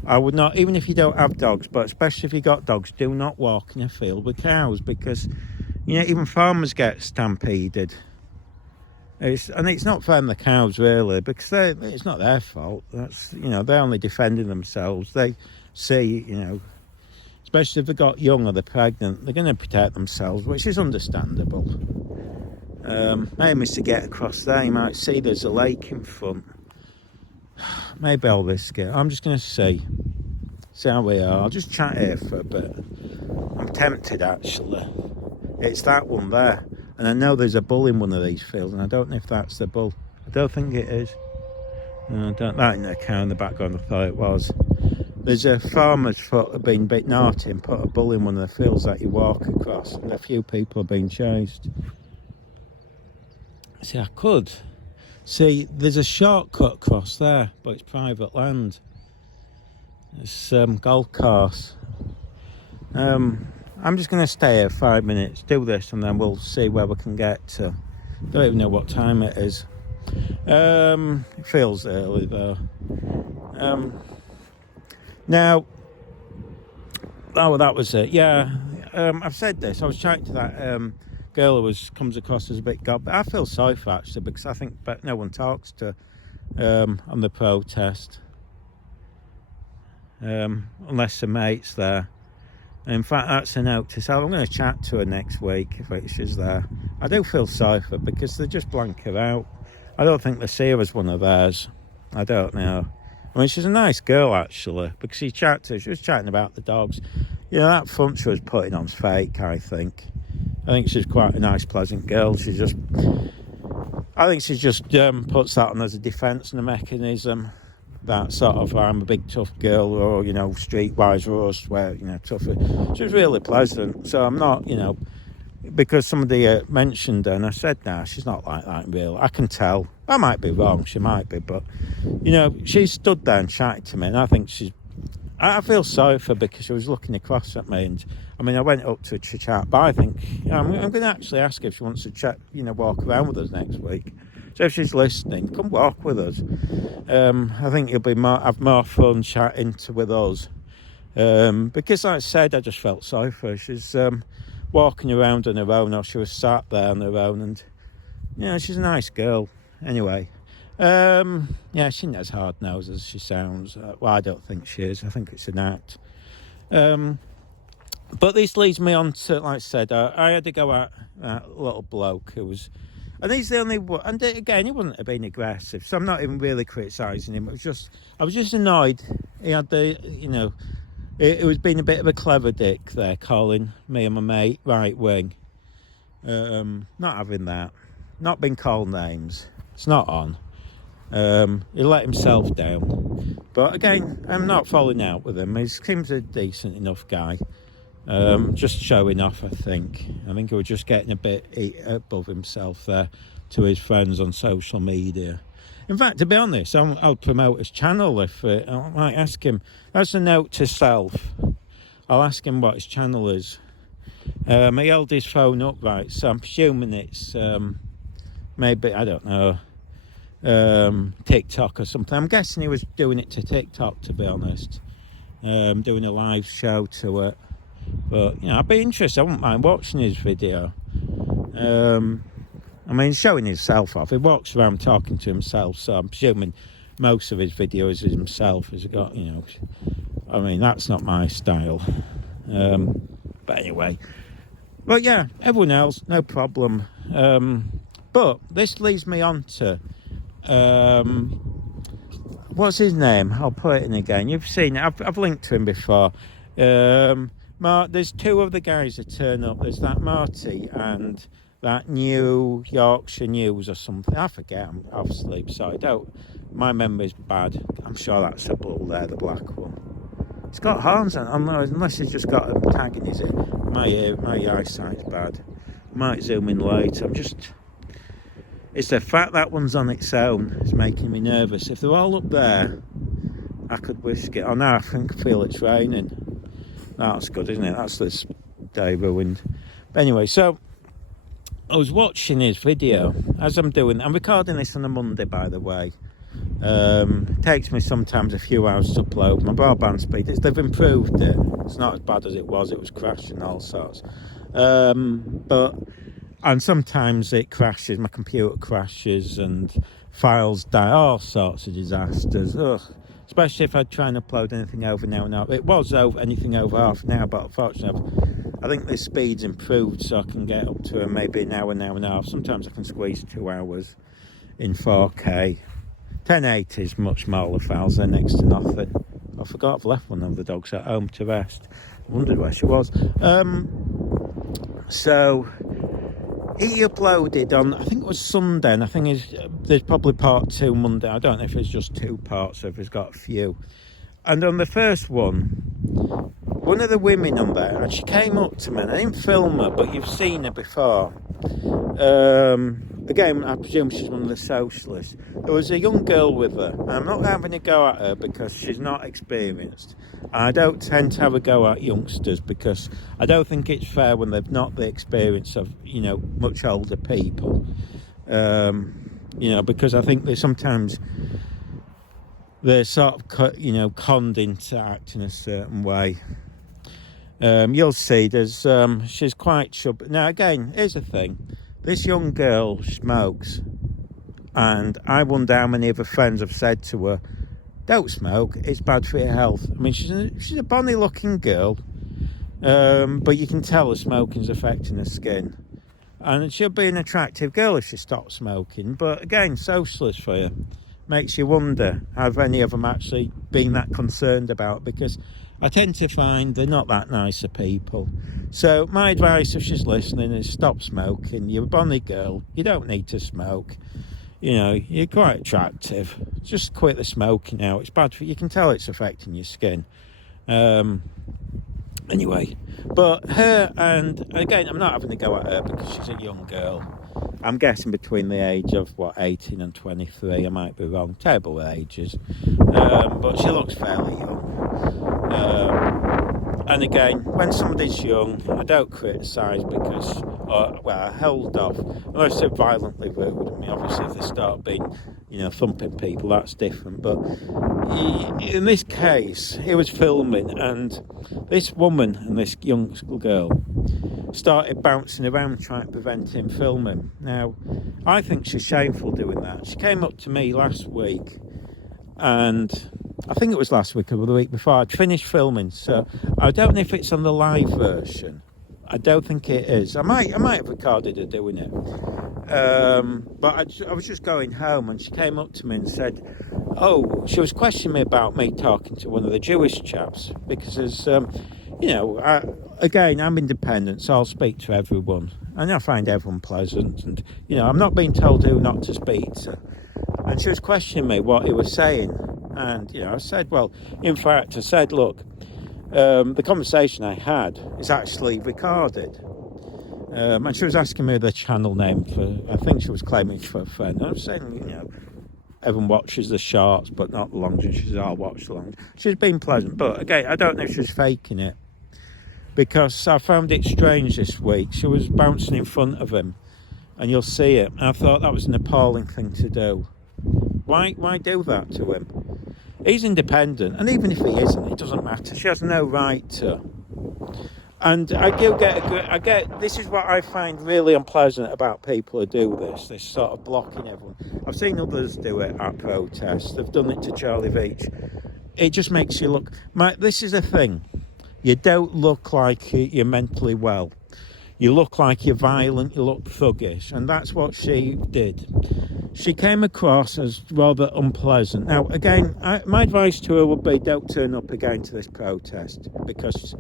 I would not, even if you don't have dogs, but especially if you got dogs, do not walk in a field with cows, because even farmers get stampeded. It's not fair on the cows really, because it's not their fault. That's they're only defending themselves. They see, it's especially if they've got young or they're pregnant, they're going to protect themselves, which is understandable. Aim is to get across there. You might see there's a lake in front. Maybe I'll risk it. I'm just going to see how we are. I'll just chat here for a bit. I'm tempted, actually. It's that one there, and I know there's a bull in one of these fields, and I don't know if that's the bull. I don't think it is. No, I don't. That in the cow in the background, I thought it was. There's a farmer's foot been a bit naughty and put a bull in one of the fields that you walk across, and a few people have been chased. See, I could. See, there's a shortcut across there, but it's private land. It's golf course. I'm just going to stay here 5 minutes, do this, and then we'll see where we can get to. Don't even know what time it is. It feels early though. Now, oh, that was it. Yeah, I've said this. I was chatting to that girl who comes across as a bit god, but I feel sorry for her, actually, because I think no one talks to on the protest, unless her mate's there. In fact, that's a note to self. I'm going to chat to her next week if she's there. I do feel sorry for her because they just blank her out. I don't think they see her as one of theirs. I don't know. I mean, she's a nice girl, actually, because she was chatting about the dogs. You know, that front she was putting on's fake, I think. I think she's quite a nice, pleasant girl. I think she just puts that on as a defence and a mechanism. That sort of, I'm a big tough girl, or, you know, streetwise, or swear, you know, tougher. She was really pleasant. So I'm not, you know, because somebody mentioned her, and I said, nah, she's not like that in real. I can tell. I might be wrong, she might be, but, you know, she stood there and chatted to me, and I think I feel sorry for her because she was looking across at me, and, I mean, I went up to her to chat, but I think, you know, I'm going to actually ask her if she wants to chat, you know, walk around with us next week. So if she's listening, come walk with us. I think you'll have more fun chatting with us. Because like I said, I just felt sorry for her. She's walking around on her own, or she was sat there on her own, and, you know, she's a nice girl. Anyway, yeah, she ain't as hard-nosed as she sounds. Well, I don't think she is. I think it's an act. But this leads me on to, like I said, I had to go at that little bloke who was... And he's the only one, and again, he wouldn't have been aggressive, so I'm not even really criticising him. I was just annoyed. He had you know, it was being a bit of a clever dick there, calling me and my mate right wing. Not having that. Not being called names. It's not on. He let himself down. But again, I'm not falling out with him. He seems a decent enough guy. Just showing off, I think. I think he was just getting a bit above himself there to his friends on social media. In fact, to be honest, I'll promote his channel if I might ask him. That's a note to self. I'll ask him what his channel is. He held his phone upright, so I'm presuming it's maybe, I don't know, TikTok or something. I'm guessing he was doing it to TikTok, to be honest. Doing a live show to it. But, you know, I'd be interested. I wouldn't mind watching his video. I mean, showing himself off. He walks around talking to himself, so I'm presuming most of his videos is himself. Has got, you know, I mean, that's not my style. But anyway. But yeah, everyone else, no problem. But this leads me on to, what's his name? I'll put it in again. You've seen it. I've linked to him before. There's two of the guys that turn up. There's that Marty and that New Yorkshire News or something. I forget. I'm off sleep, so I don't. My memory's bad. I'm sure that's the bull there, the black one. It's got horns on, unless he's just got a tag in his ear. My eyesight's bad. I might zoom in later. It's the fact that one's on its own is making me nervous. If they're all up there, I could whisk it. Oh, now I feel it's raining. That's good, isn't it? That's this day ruined. But anyway, so I was watching his video as I'm doing. I'm recording this on a Monday, by the way. It takes me sometimes a few hours to upload. My broadband speed, they've improved it. It's not as bad as it was. It was crashing all sorts. And sometimes it crashes. My computer crashes and files die. All sorts of disasters. Ugh. especially if I try and upload anything over now and now. It was over anything over half an hour, but unfortunately I think the speed's improved, so I can get up to maybe an hour and a half. Sometimes I can squeeze 2 hours in 4K. 1080 is much smaller files, they're next to nothing. I forgot I've left one of the dogs at home to rest. I wondered where she was. So he uploaded on, I think it was Sunday, and I think there's probably part 2 Monday. I don't know if it's just 2 parts or if it's got a few. And on the first one of the women on there, and she came up to me, and I didn't film her, but you've seen her before. Again, I presume she's one of the socialists. There was a young girl with her, and I'm not having a go at her because she's not experienced. I don't tend to have a go at youngsters because I don't think it's fair when they've not the experience of, much older people. Because I think they sometimes they're sort of, conned into acting a certain way. You'll see she's quite chubby. Now again, here's the thing. This young girl smokes, and I wonder how many of her friends have said to her, don't smoke, it's bad for your health. I mean, she's a bonny looking girl, but you can tell the smoking's affecting her skin. And she'll be an attractive girl if she stops smoking. But again, socialist for you. Makes you wonder, have any of them actually been that concerned about? Because I tend to find they're not that nice of people. So my advice, if she's listening, is stop smoking. You're a bonny girl. You don't need to smoke. You're quite attractive. Just quit the smoking now. It's bad for you. You can tell it's affecting your skin. Anyway, but her, and again, I'm not having to go at her because she's a young girl. I'm guessing between the age of 18 and 23. I might be wrong. Terrible ages, but she looks fairly young. And again, when somebody's young, I don't criticise because, I held off unless they're violently rude. I mean, obviously, if they start being, thumping people, that's different. But in this case, he was filming, and this woman and this young girl started bouncing around trying to prevent him filming. Now, I think she's shameful doing that. She came up to me last week, and I think it was last week or the week before. I'd finished filming, so I don't know if it's on the live version. I don't think it is. I might have recorded her doing it. But I was just going home, and she came up to me and said, she was questioning me about me talking to one of the Jewish chaps, because again, I'm independent, so I'll speak to everyone, and I find everyone pleasant, and I'm not being told who not to speak to. And she was questioning me what he was saying, and I said, look, the conversation I had is actually recorded. And she was asking me the channel name I think she was claiming for a friend. And I was saying, everyone watches the shorts, but not the longs. And she said, I'll watch the longs. She's been pleasant, but again, I don't know if she's faking it, because I found it strange this week. She was bouncing in front of him, and you'll see it. And I thought that was an appalling thing to do. Why do that to him? He's independent, and even if he isn't, it doesn't matter. She has no right to. And I get, this is what I find really unpleasant about people who do this sort of blocking everyone. I've seen others do it at protests. They've done it to Charlie Beach. It just makes you look, this is the thing. You don't look like you're mentally well. You look like you're violent, you look thuggish, and that's what she did. She came across as rather unpleasant. Now, again, my advice to her would be don't turn up again to this protest, because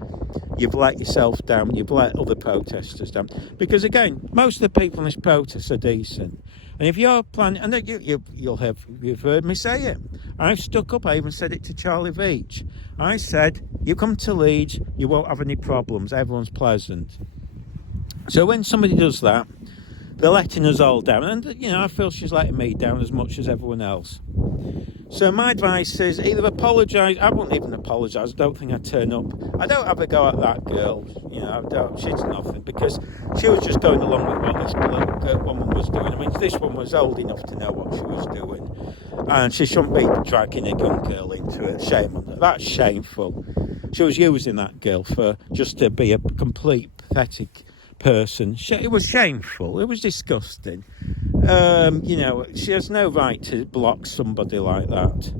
you've let yourself down, you've let other protesters down. Because, again, most of the people in this protest are decent. And if you're planning, and you've heard me say it, I've stuck up, I even said it to Charlie Beach. I said, you come to Leeds, you won't have any problems, everyone's pleasant. So when somebody does that, they're letting us all down, and I feel she's letting me down as much as everyone else. So my advice is either apologise. I won't even apologise. I don't think I'd turn up. I don't have a go at that girl. She's nothing, because she was just going along with what this woman was doing. I mean, this woman was old enough to know what she was doing, and she shouldn't be dragging a young girl into it. Shame on her. That's shameful. She was using that girl for just to be a complete pathetic person. It was shameful. It was disgusting. She has no right to block somebody like that.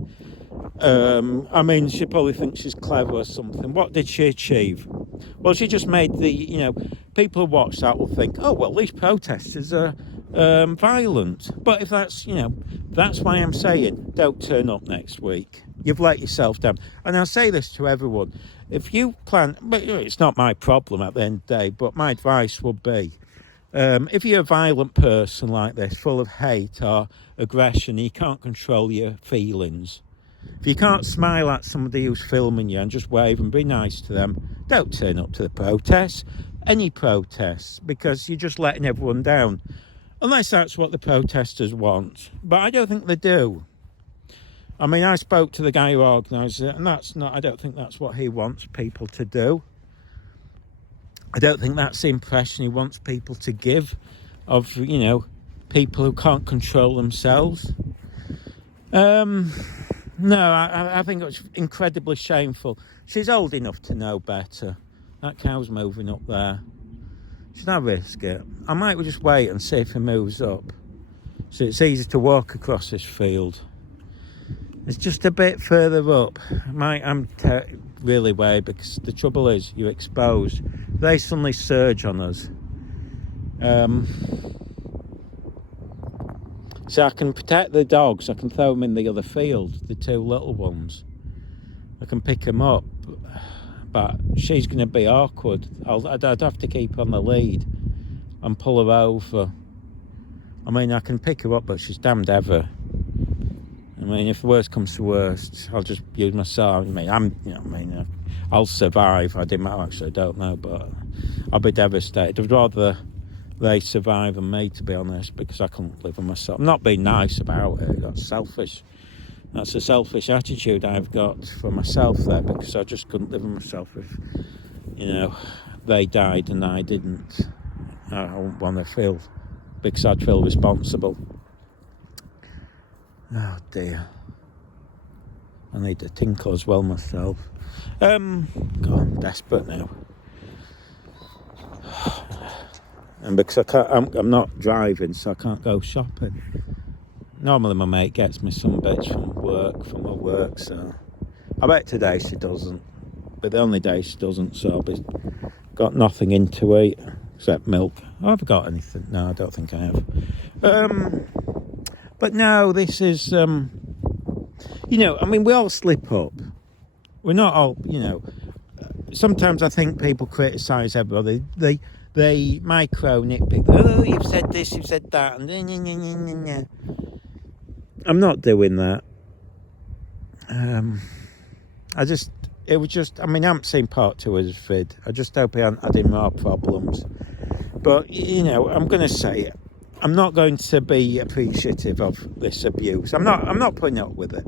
I mean, she probably thinks she's clever or something. What did she achieve? Well, she just made people who watch that will think, oh, well, these protesters are violent. But if that's, that's why I'm saying don't turn up next week. You've let yourself down. And I'll say this to everyone. If you plan, but it's not my problem at the end of the day, but my advice would be, if you're a violent person like this, full of hate or aggression, you can't control your feelings. If you can't smile at somebody who's filming you and just wave and be nice to them, don't turn up to the protests, any protests, because you're just letting everyone down. Unless that's what the protesters want. But I don't think they do. I mean, I spoke to the guy who organised it, and I don't think that's what he wants people to do. I don't think that's the impression he wants people to give of, people who can't control themselves. No, I think it was incredibly shameful. She's old enough to know better. That cow's moving up there. Should I risk it? I might just wait and see if he moves up. So it's easy to walk across this field. It's just a bit further up. I'm really worried because the trouble is you're exposed. They suddenly surge on us. So I can protect the dogs. I can throw them in the other field, the two little ones. I can pick them up. But she's going to be awkward. I'd have to keep on the lead and pull her over. I mean, I can pick her up, but she's damned heavy. I mean, if the worst comes to worst, I'll just use myself. I'll survive. I don't know, but I'll be devastated. I'd rather they survive than me, to be honest, because I couldn't live with myself. I'm not being nice about it. That's selfish. That's a selfish attitude I've got for myself there, because I just couldn't live with myself if, they died and I didn't. I wouldn't want to feel, because I'd feel responsible. Oh dear. I need a tinkle as well myself. God, I'm desperate now. And because I'm not driving, so I can't go shopping. Normally my mate gets me some bits from my work, so I bet today she doesn't. But the only day she doesn't, so I've got nothing in to eat except milk. Have I got anything? No, I don't think I have. But no, this is, we all slip up. We're not all, sometimes I think people criticise everybody. They micro nitpick. Oh, you've said this, you've said that, and I'm not doing that. I haven't seen part 2 of his vid. I just hope he hasn't had any more problems. But, I'm going to say it. I'm not going to be appreciative of this abuse. I'm not putting up with it.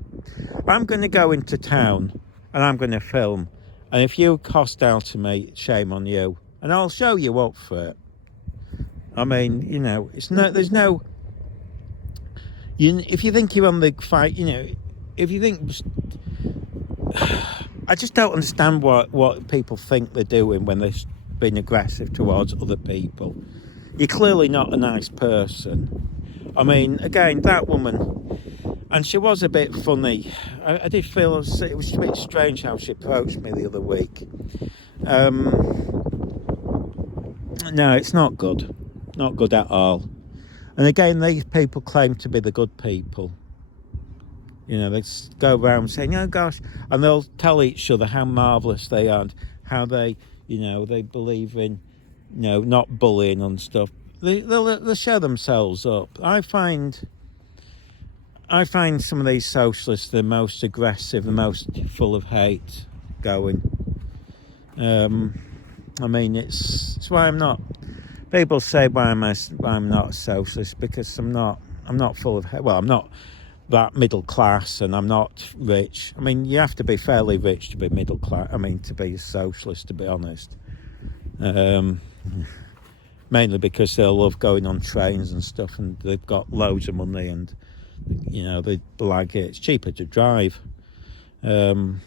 I'm going to go into town and I'm going to film. And if you're hostile to me, shame on you. And I'll show you up for it. I mean, there's no... if you think you're on the fight, if you think... I just don't understand what people think they're doing when they're being aggressive towards other people. You're clearly not a nice person. I mean, again, that woman, and she was a bit funny. I did feel it was a bit strange how she approached me the other week. No, it's not good. Not good at all. And again, these people claim to be the good people. They go around saying, oh gosh, and they'll tell each other how marvellous they are and how they, they believe in, not bullying and stuff. They'll show themselves up. I find some of these socialists the most aggressive, the most full of hate going. It's why I'm not. People say why I'm not a socialist, because I'm not full of hate. Well, I'm not that middle class, and I'm not rich. I mean, you have to be fairly rich to be middle class. I mean, to be a socialist, to be honest. Mainly because they love going on trains and stuff, and they've got loads of money, and they blag it. It's cheaper to drive. And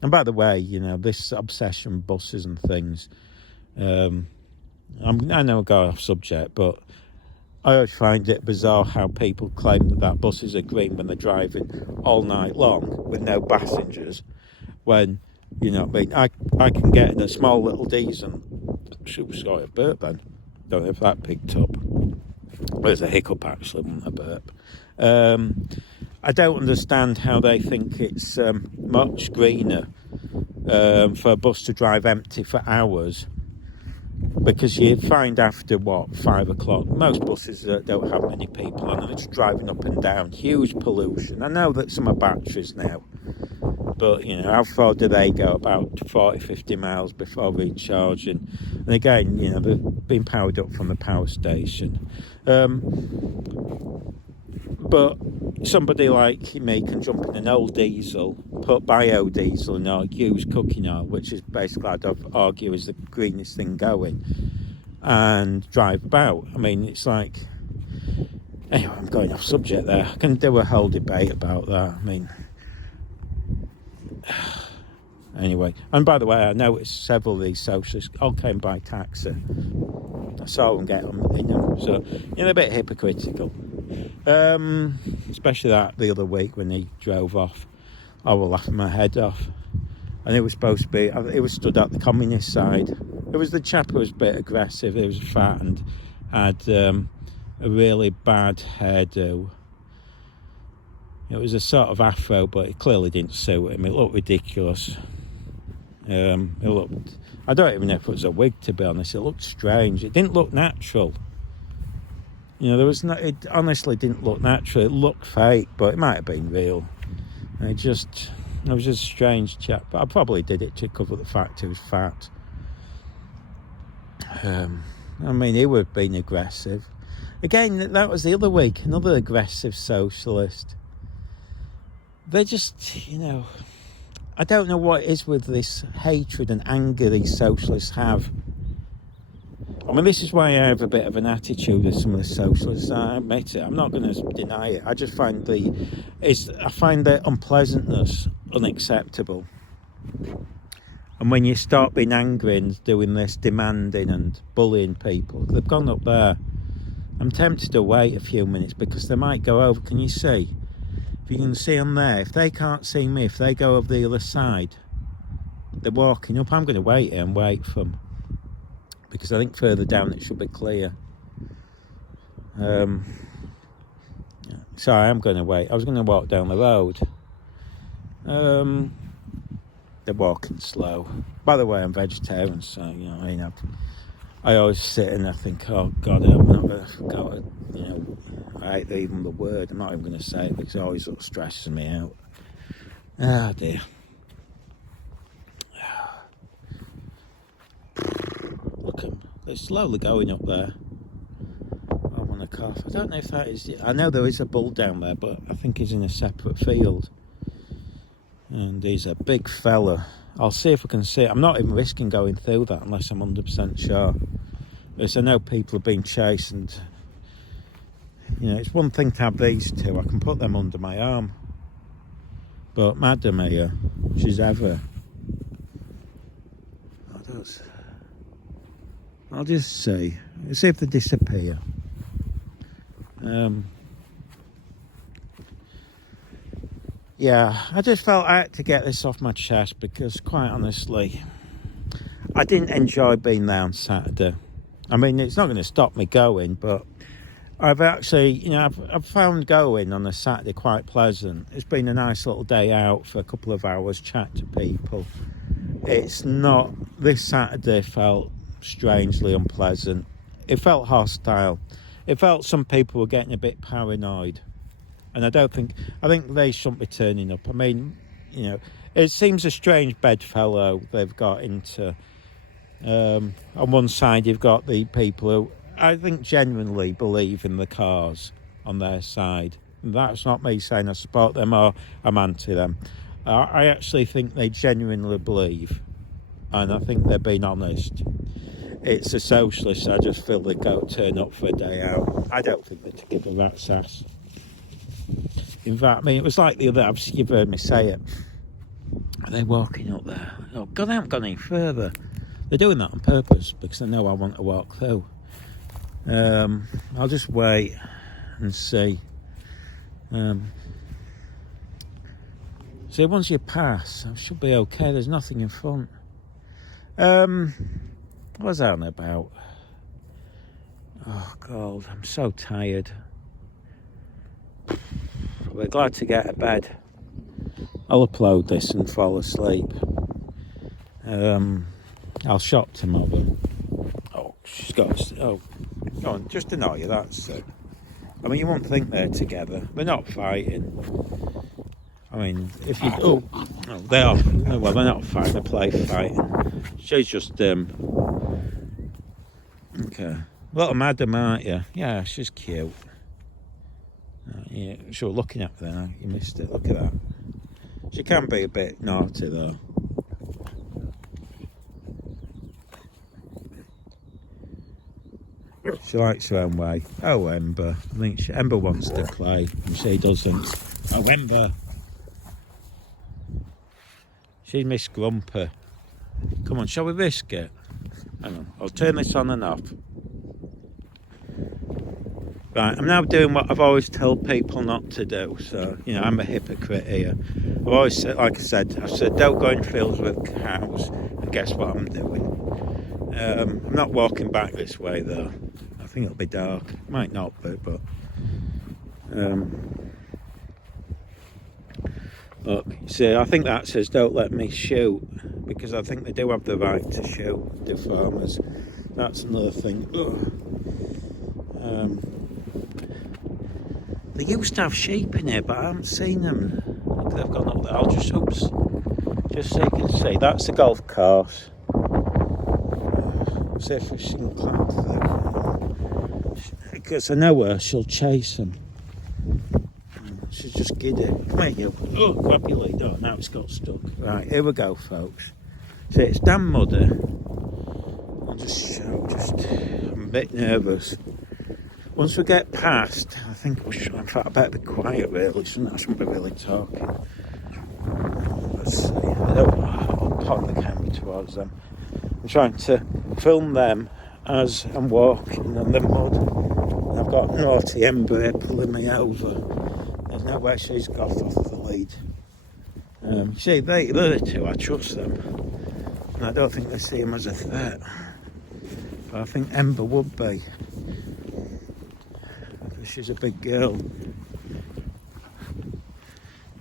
by the way, this obsession with buses and things. I know I go off subject, but I always find it bizarre how people claim that buses are green when they're driving all night long with no passengers, when, you know what I mean, I can get in a small little diesel. Sorry, a burp then. Don't know if that picked up. There's a hiccup actually, wasn't a burp. I don't understand how they think it's much greener for a bus to drive empty for hours, because you find after 5 o'clock most buses don't have many people on, and they're just driving up and down, huge pollution. I know that some are batteries now, but you know, how far do they go? About 40-50 miles before recharging, and again, you know, they've been powered up from the power station. But somebody like me can jump in an old diesel, put biodiesel in, or use cooking oil, which is basically, I'd argue, is the greenest thing going, and drive about. I mean, it's like, anyway, I'm going off subject there. I can do a whole debate about that. I mean, anyway, and by the way, I noticed several of these socialists all came by taxi. I saw them get them, you know, so, you know, a bit hypocritical. Especially that the other week when he drove off. I was laughing my head off. And it was supposed to be, it was stood at the communist side. It was the chap who was a bit aggressive. He was fat and had a really bad hairdo. It was a sort of afro, but it clearly didn't suit him. It looked ridiculous. It looked, I don't even know if it was a wig, to be honest. It looked strange. It didn't look natural. You know, there was no, it honestly didn't look natural. It looked fake, but it might have been real. It was just a strange chap. But I probably did it to cover the fact he was fat. I mean, he would have been aggressive. Again, that was the other week, another aggressive socialist. They just, you know, I don't know what it is with this hatred and anger these socialists have. I mean, this is why I have a bit of an attitude with some of the socialists. I admit it. I'm not going to deny it. I just find I find their unpleasantness unacceptable. And when you start being angry and doing this, demanding and bullying people, they've gone up there. I'm tempted to wait a few minutes because they might go over. Can you see? If you can see them there, if they can't see me, if they go over the other side, they're walking up. I'm going to wait here and wait for them, because I think further down it should be clear. So I am going to wait. I was going to walk down the road. They're walking slow. By the way, I'm vegetarian, so, you know, I always sit and I think, oh God, I'm not going to go, you know, I hate even the word. I'm not even going to say it because it always sort of stresses me out. Ah, dear. Look at them. They're slowly going up there. I want a cough. I don't know if that is... I know there is a bull down there, but I think he's in a separate field. And he's a big fella. I'll see if I can see it. I'm not even risking going through that unless I'm 100% sure. Because I know people have been chased, and, you know, it's one thing to have these two. I can put them under my arm. But Madam here, she's ever... I'll just see if they disappear. Yeah, I just felt I had to get this off my chest because, quite honestly, I didn't enjoy being there on Saturday. I mean, it's not going to stop me going, but I've actually, you know, I've found going on a Saturday quite pleasant. It's been a nice little day out for a couple of hours, chat to people. It's not, this Saturday felt strangely unpleasant. It felt hostile. It felt some people were getting a bit paranoid. And I think they shouldn't be turning up. I mean, you know, it seems a strange bedfellow they've got into. On one side, you've got the people who I think genuinely believe in the cars on their side. And that's not me saying I support them or I'm anti them. I actually think they genuinely believe. And I think they're being honest. It's the socialists, I just feel they turn up for a day out. I don't think they're to give a rat's ass. In fact, I mean, it was like the other, you've heard me say it. Are they walking up there? Oh, God, I haven't gone any further. They're doing that on purpose because they know I want to walk through. I'll just wait and see. So once you pass, I should be okay. There's nothing in front. What was that on about? Oh God, I'm so tired. We're glad to get to bed. I'll upload this and fall asleep. I'll shop tomorrow. Oh, she's got. Oh, go on, just annoy you. That's it. I mean, you won't think they're together. They're not fighting. I mean, if you... Oh, no, they are. No, well, they're not fighting. They play fighting. She's just... Okay. Little madam, aren't you? Yeah, she's cute. Yeah, sure, looking at her then. You missed it. Look at that. She can be a bit naughty, though. She likes her own way. Oh, Ember. I think Ember wants to play, and she doesn't. Oh, Ember. She's Miss Grumper. Come on, shall we risk it? Hang on, I'll turn this on and off. Right, I'm now doing what I've always told people not to do. So, you know, I'm a hypocrite here. I've always said, like I said, don't go in fields with cows. And guess what I'm doing? I'm not walking back this way though. I think it'll be dark. Might not be, but look, see, I think that says don't let me shoot, because I think they do have the right to shoot the farmers. That's another thing. They used to have sheep in here, but I haven't seen them. They've gone up there. I'll just, oops, just so you can see. That's the golf course. See if she can climb through. Because I know her, she'll chase them. She's just giddy. Come here, you. Oh, grab your lead. Oh, now it's got stuck. Right, here we go, folks. See, it's damn muddy. I'll just show, I'm a bit nervous. Once we get past, I think we should, in fact, I better be quiet really, shouldn't I? I shouldn't be really talking. Let's see. I'll point the camera towards them. I'm trying to film them as I'm walking in the mud. I've got naughty Ember here pulling me over. There's no way she's got off the lead. You see, they're the two, I trust them. And I don't think they see him as a threat. But I think Ember would be. She's a big girl.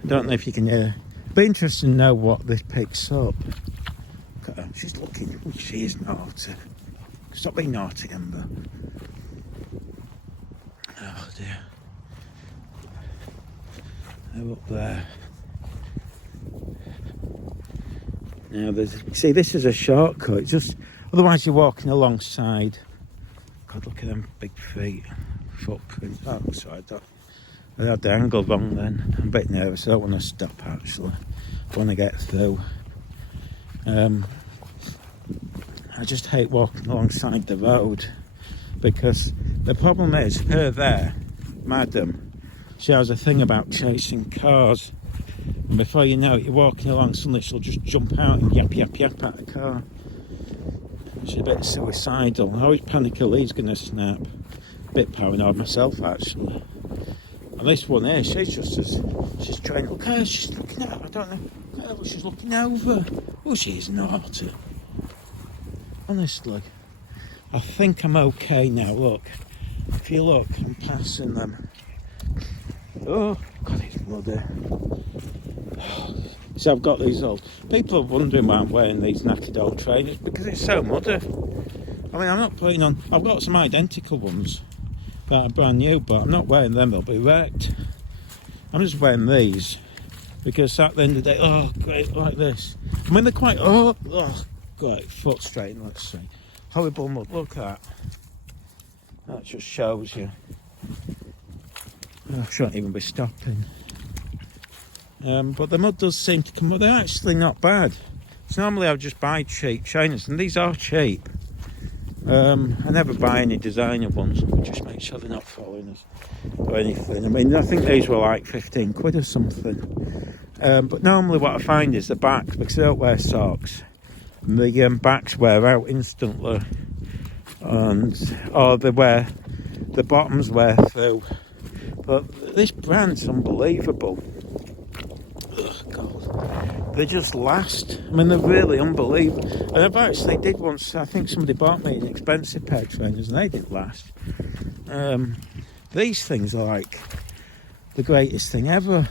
I don't know if you can hear. It'd be interesting to know what this picks up. Look at her. She's looking. Oh, she is naughty. Stop being naughty, Ember. Oh dear. They're up there. Now see, this is a shortcut. Just otherwise you're walking alongside. God, look at them big feet. Footprint. Oh, sorry, I had the angle wrong then. I'm a bit nervous. I don't want to stop actually. I want to get through. I just hate walking alongside the road, because the problem is her there, madam, she has a thing about chasing cars, and before you know it, you're walking along, suddenly she'll just jump out and yap at the car. She's a bit suicidal. I always panic her lead's going to snap. A bit paranoid myself actually. And this one here, she's trying to look at her, she's looking at her, I don't know. Look at her, she's looking over. Oh, she's naughty. Honestly. I think I'm okay now, look. If you look, I'm passing them. Oh, God, it's muddy. So I've got these old... People are wondering why I'm wearing these knackered old trainers, because it's so muddy. I mean, I'm not putting on... I've got some identical ones that are brand new, but I'm not wearing them, they'll be wrecked. I'm just wearing these, because at the end of the day, oh, great, like this. I mean, they're quite... Oh, great, foot straighten, let's see. Horrible mud, look at that. That just shows you. I shouldn't even be stopping. But the mud does seem to come up. They're actually not bad. So normally I would just buy cheap trainers, and these are cheap. I never buy any designer ones. Just make sure they're not following us or anything. I mean, I think these were like 15 quid or something. But normally what I find is the backs, because I don't wear socks, and the backs wear out instantly. or the bottoms wear through. But this brand's unbelievable. Oh God, they just last. I mean, they're really unbelievable. And I've actually did once. I think somebody bought me an expensive pair of trainers, and they didn't last. These things are like the greatest thing ever.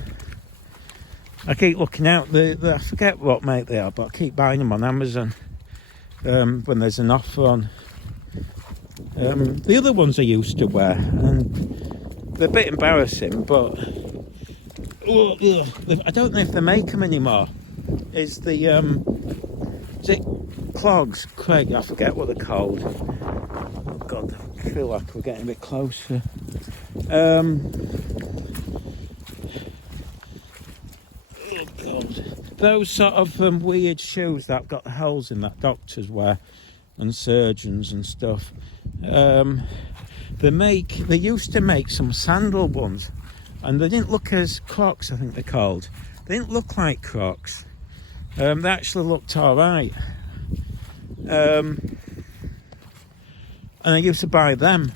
I keep looking out. I forget what make they are, but I keep buying them on Amazon when there's an offer on. The other ones I used to wear, and they're a bit embarrassing, but I don't know if they make them anymore. Is it clogs? Craig, I forget what they're called. Oh God, I feel like we're getting a bit closer. Oh God, those sort of weird shoes that have got the holes in that doctors wear and surgeons and stuff. They used to make some sandal ones, and they didn't look as Crocs, I think they're called. They didn't look like Crocs. They actually looked alright. And I used to buy them.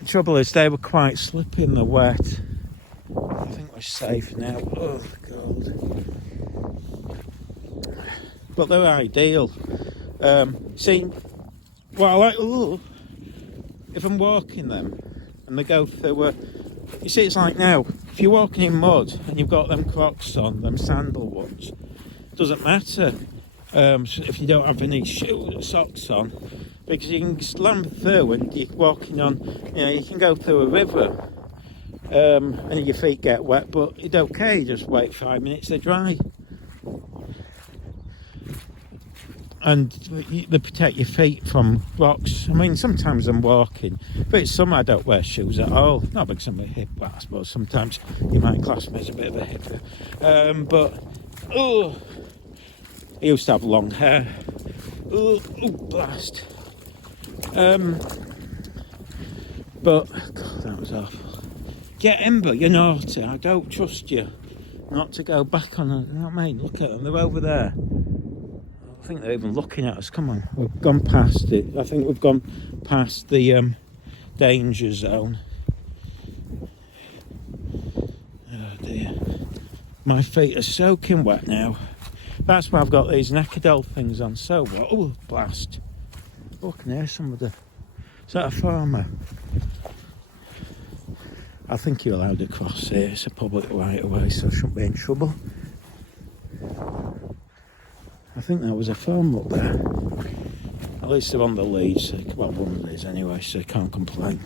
The trouble is they were quite slippy and they're wet. I think we're safe now. Oh God. But they're ideal. See, what I like, if I'm walking them and they go through you see, it's like now, if you're walking in mud and you've got them Crocs on, them sandal ones, doesn't matter if you don't have any socks on, because you can slam through and you're walking on, you can go through a river and your feet get wet, but it's okay, just wait 5 minutes, they're dry. And they protect your feet from rocks. I mean, sometimes I'm walking, but it's summer, I don't wear shoes at all. Not because I'm a hip, but I suppose sometimes you might class me as a bit of a hipper. But I used to have long hair. Blast. But God, that was awful. Get Ember, you're naughty. I don't trust you not to go back on it. You know what I mean? Look at them, they're over there. I think they're even looking at us. Come on, we've gone past it. I think we've gone past the danger zone. Oh dear, my feet are soaking wet now. That's why I've got these Necadol things on. So well. Oh, blast! Oh, I can hear somebody. Is that a farmer? I think you're allowed to cross here. It's a public right of way, so I shouldn't be in trouble. I think that was a farm up there. At least they're on the Leeds. Well, one of these anyway, so I can't complain.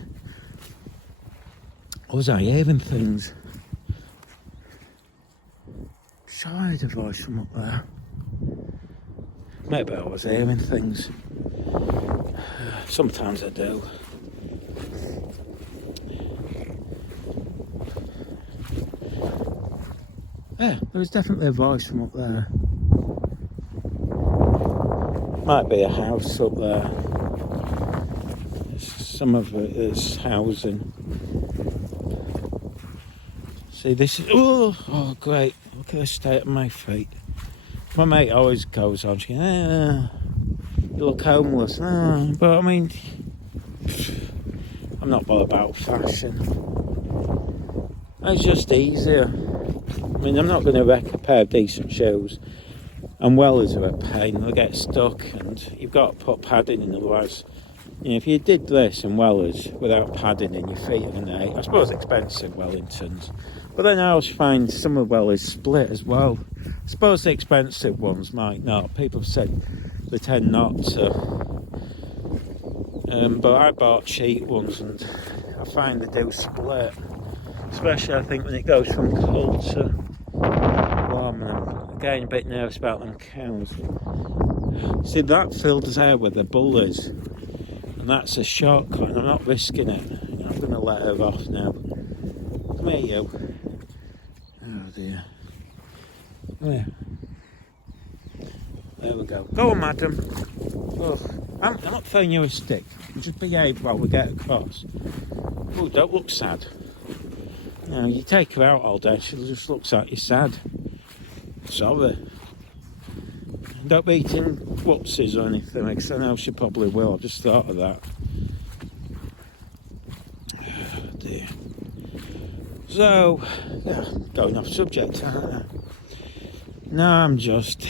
Was I hearing things? Sure, I heard a voice from up there. Maybe I was hearing things. Sometimes I do. Yeah, there was definitely a voice from up there. Might be a house up there. Some of it is housing. See, this is... Oh, great. Look at the state of my feet. My mate always goes on, she's going, you look homeless. But I mean, I'm not bothered about fashion. It's just easier. I mean, I'm not going to wreck a pair of decent shoes. And wellies are a pain, they'll get stuck and you've got to put padding in, otherwise, if you did this and wellies without padding in, your feet are going to ache. I suppose expensive Wellingtons, but then I always find some of the wellies split as well. I suppose the expensive ones might not, people have said they tend not to, but I bought cheap ones and I find they do split, especially I think when it goes from cold to warm, and I'm getting a bit nervous about them cows. See, that field there where the bull is, and that's a shortcut, and I'm not risking it. I'm going to let her off now. Come here, you. Oh dear. Come here. There we go. Go on, madam. Oh, I'm not throwing you a stick. You just behave while we get across. Oh, don't look sad. You take her out all day, she just looks like you're sad. Sorry. Don't be eating whoopsies or anything, because I know she probably will. I've just thought of that. Oh dear. So, yeah, going off subject, aren't I? No, I'm just...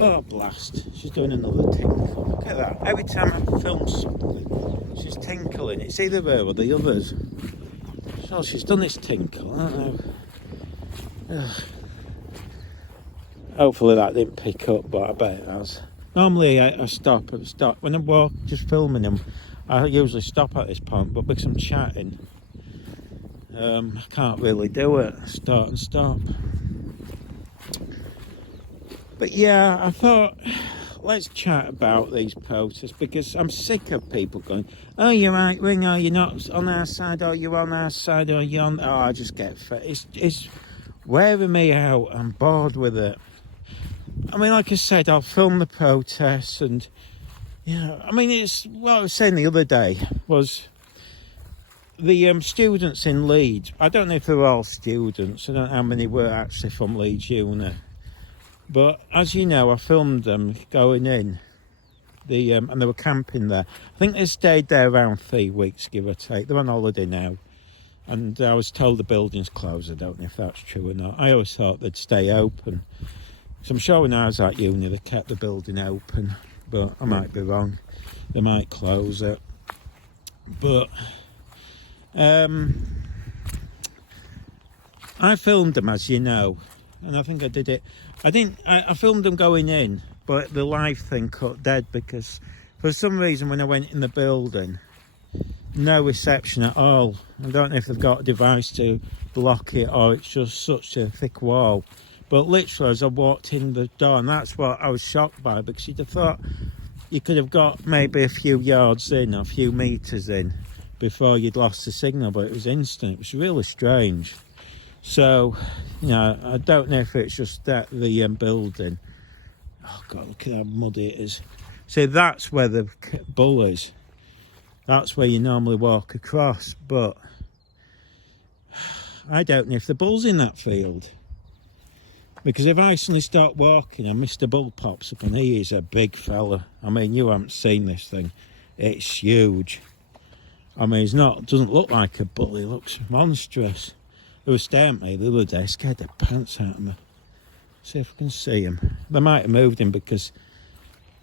Oh, blast. She's doing another tinkle. Look at that. Every time I film something, she's tinkling. It's either her or the others. So she's done this tinkle, I don't know. Ugh. Hopefully that didn't pick up, but I bet it has. Normally I stop at the start. When I'm just filming them, I usually stop at this point, but because I'm chatting, I can't really do it. Start and stop. But yeah, I thought, let's chat about these protests, because I'm sick of people going, oh, you're right wing, or you're not on our side, or you're on our side, or you're on... Oh, I just get fed. It's wearing me out. I'm bored with it. I mean, like I said, I'll film the protests, and, you know, I mean, it's what I was saying the other day was the students in Leeds. I don't know if they were all students. I don't know how many were actually from Leeds Uni. But as you know, I filmed them going in, and they were camping there. I think they stayed there around 3 weeks, give or take. They're on holiday now. And I was told the building's closed. I don't know if that's true or not. I always thought they'd stay open. So I'm sure when I was at uni, they kept the building open. But I might be wrong. They might close it. But I filmed them, as you know. And I think I did it. I filmed them going in, but the live thing cut dead because for some reason when I went in the building, no reception at all. I don't know if they've got a device to block it or it's just such a thick wall. But literally as I walked in the door, and that's what I was shocked by, because you'd have thought you could have got maybe a few yards in, or a few metres in, before you'd lost the signal, but it was instant. It was really strange. So, you know, I don't know if it's just that the building. Oh God, look at how muddy it is. See, that's where the bull is. That's where you normally walk across. But I don't know if the bull's in that field. Because if I suddenly start walking and Mr. Bull pops up, and he is a big fella. I mean, you haven't seen this thing. It's huge. I mean, doesn't look like a bull. He looks monstrous. They were staring at me the other day, scared the pants out of me. See if I can see him. They might have moved him because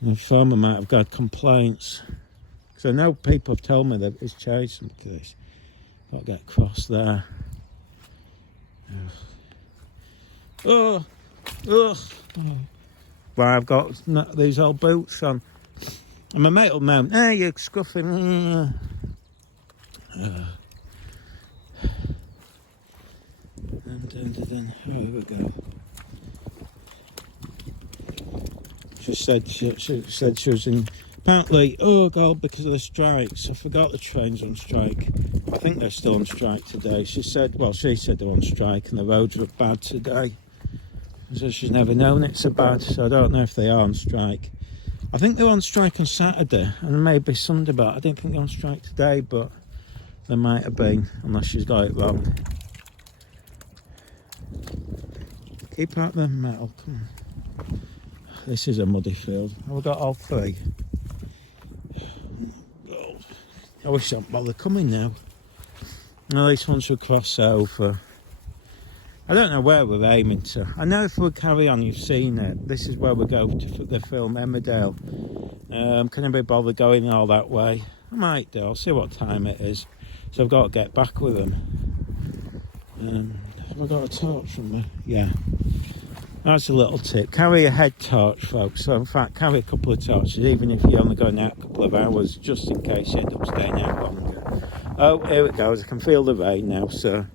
the farmer might have got complaints. Because I know people have told me that he's chasing. Look at this. Got to get across there. Oh, oh. Well, I've got these old boots on. And my mate will moan, hey, you're scruffing. Oh, here we go. She said she was in, apparently, oh God, because of the strikes. I forgot the train's on strike. I think they're still on strike today. She said they're on strike and the roads look bad today. So she's never known it so bad, so I don't know if they are on strike. I think they're on strike on Saturday and maybe Sunday, but I didn't think they're on strike today, but they might have been, unless she's got it wrong. Keep out the metal, come on. This is a muddy field. Have we got all three? I wish I'd bother coming now. At least once we cross over. I don't know where we're aiming to. I know if we carry on, you've seen it. This is where we go to the film Emmerdale. Can I be bothered going all that way? I might do. I'll see what time it is. So I've got to get back with them. Have I got a torch from me? Yeah. That's a little tip. Carry a head torch, folks. So in fact, carry a couple of torches, even if you're only going out a couple of hours, just in case you end up staying out longer. Oh, here it goes. I can feel the rain now, so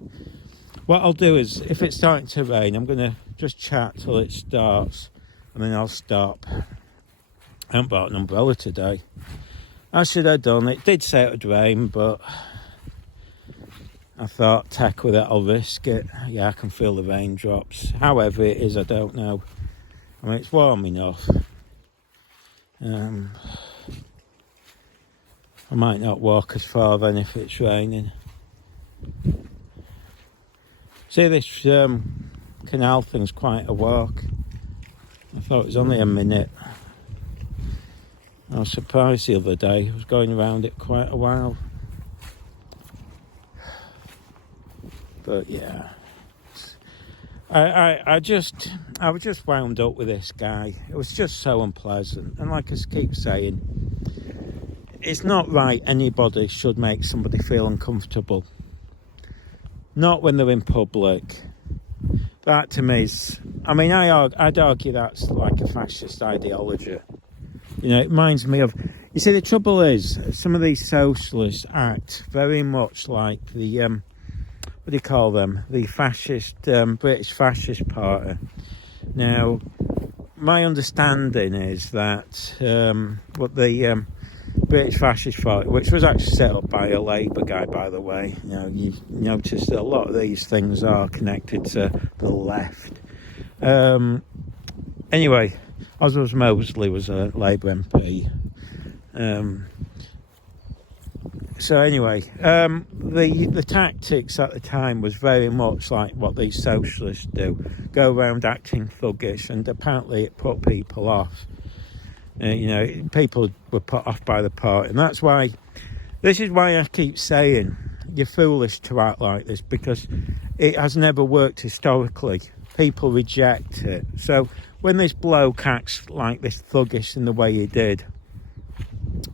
what I'll do is, if it's starting to rain, I'm going to just chat till it starts, and then I'll stop. I haven't bought an umbrella today. I should have done. It did say it would rain, but I thought, heck with it, I'll risk it. Yeah, I can feel the raindrops. However it is, I don't know. I mean, it's warm enough. I might not walk as far then if it's raining. See, this canal thing's quite a walk. I thought it was only a minute. I was surprised the other day. I was going around it quite a while. But yeah, I was just wound up with this guy. It was just so unpleasant. And like I keep saying, it's not right anybody should make somebody feel uncomfortable. Not when they're in public. That to me is, I mean, I'd argue that's like a fascist ideology. You know, it reminds me of, you see, the trouble is, some of these socialists act very much like the, what do you call them? The fascist, British Fascist Party. Now, my understanding is that what the British Fascist Party, which was actually set up by a Labour guy, by the way, you know, you notice that a lot of these things are connected to the left. Anyway, Oswald Mosley was a Labour MP. So anyway, the tactics at the time was very much like what these socialists do. Go around acting thuggish, and apparently it put people off. You know, people were put off by the party. And that's why, this is why I keep saying, you're foolish to act like this, because it has never worked historically. People reject it. So when this bloke acts like this thuggish in the way he did,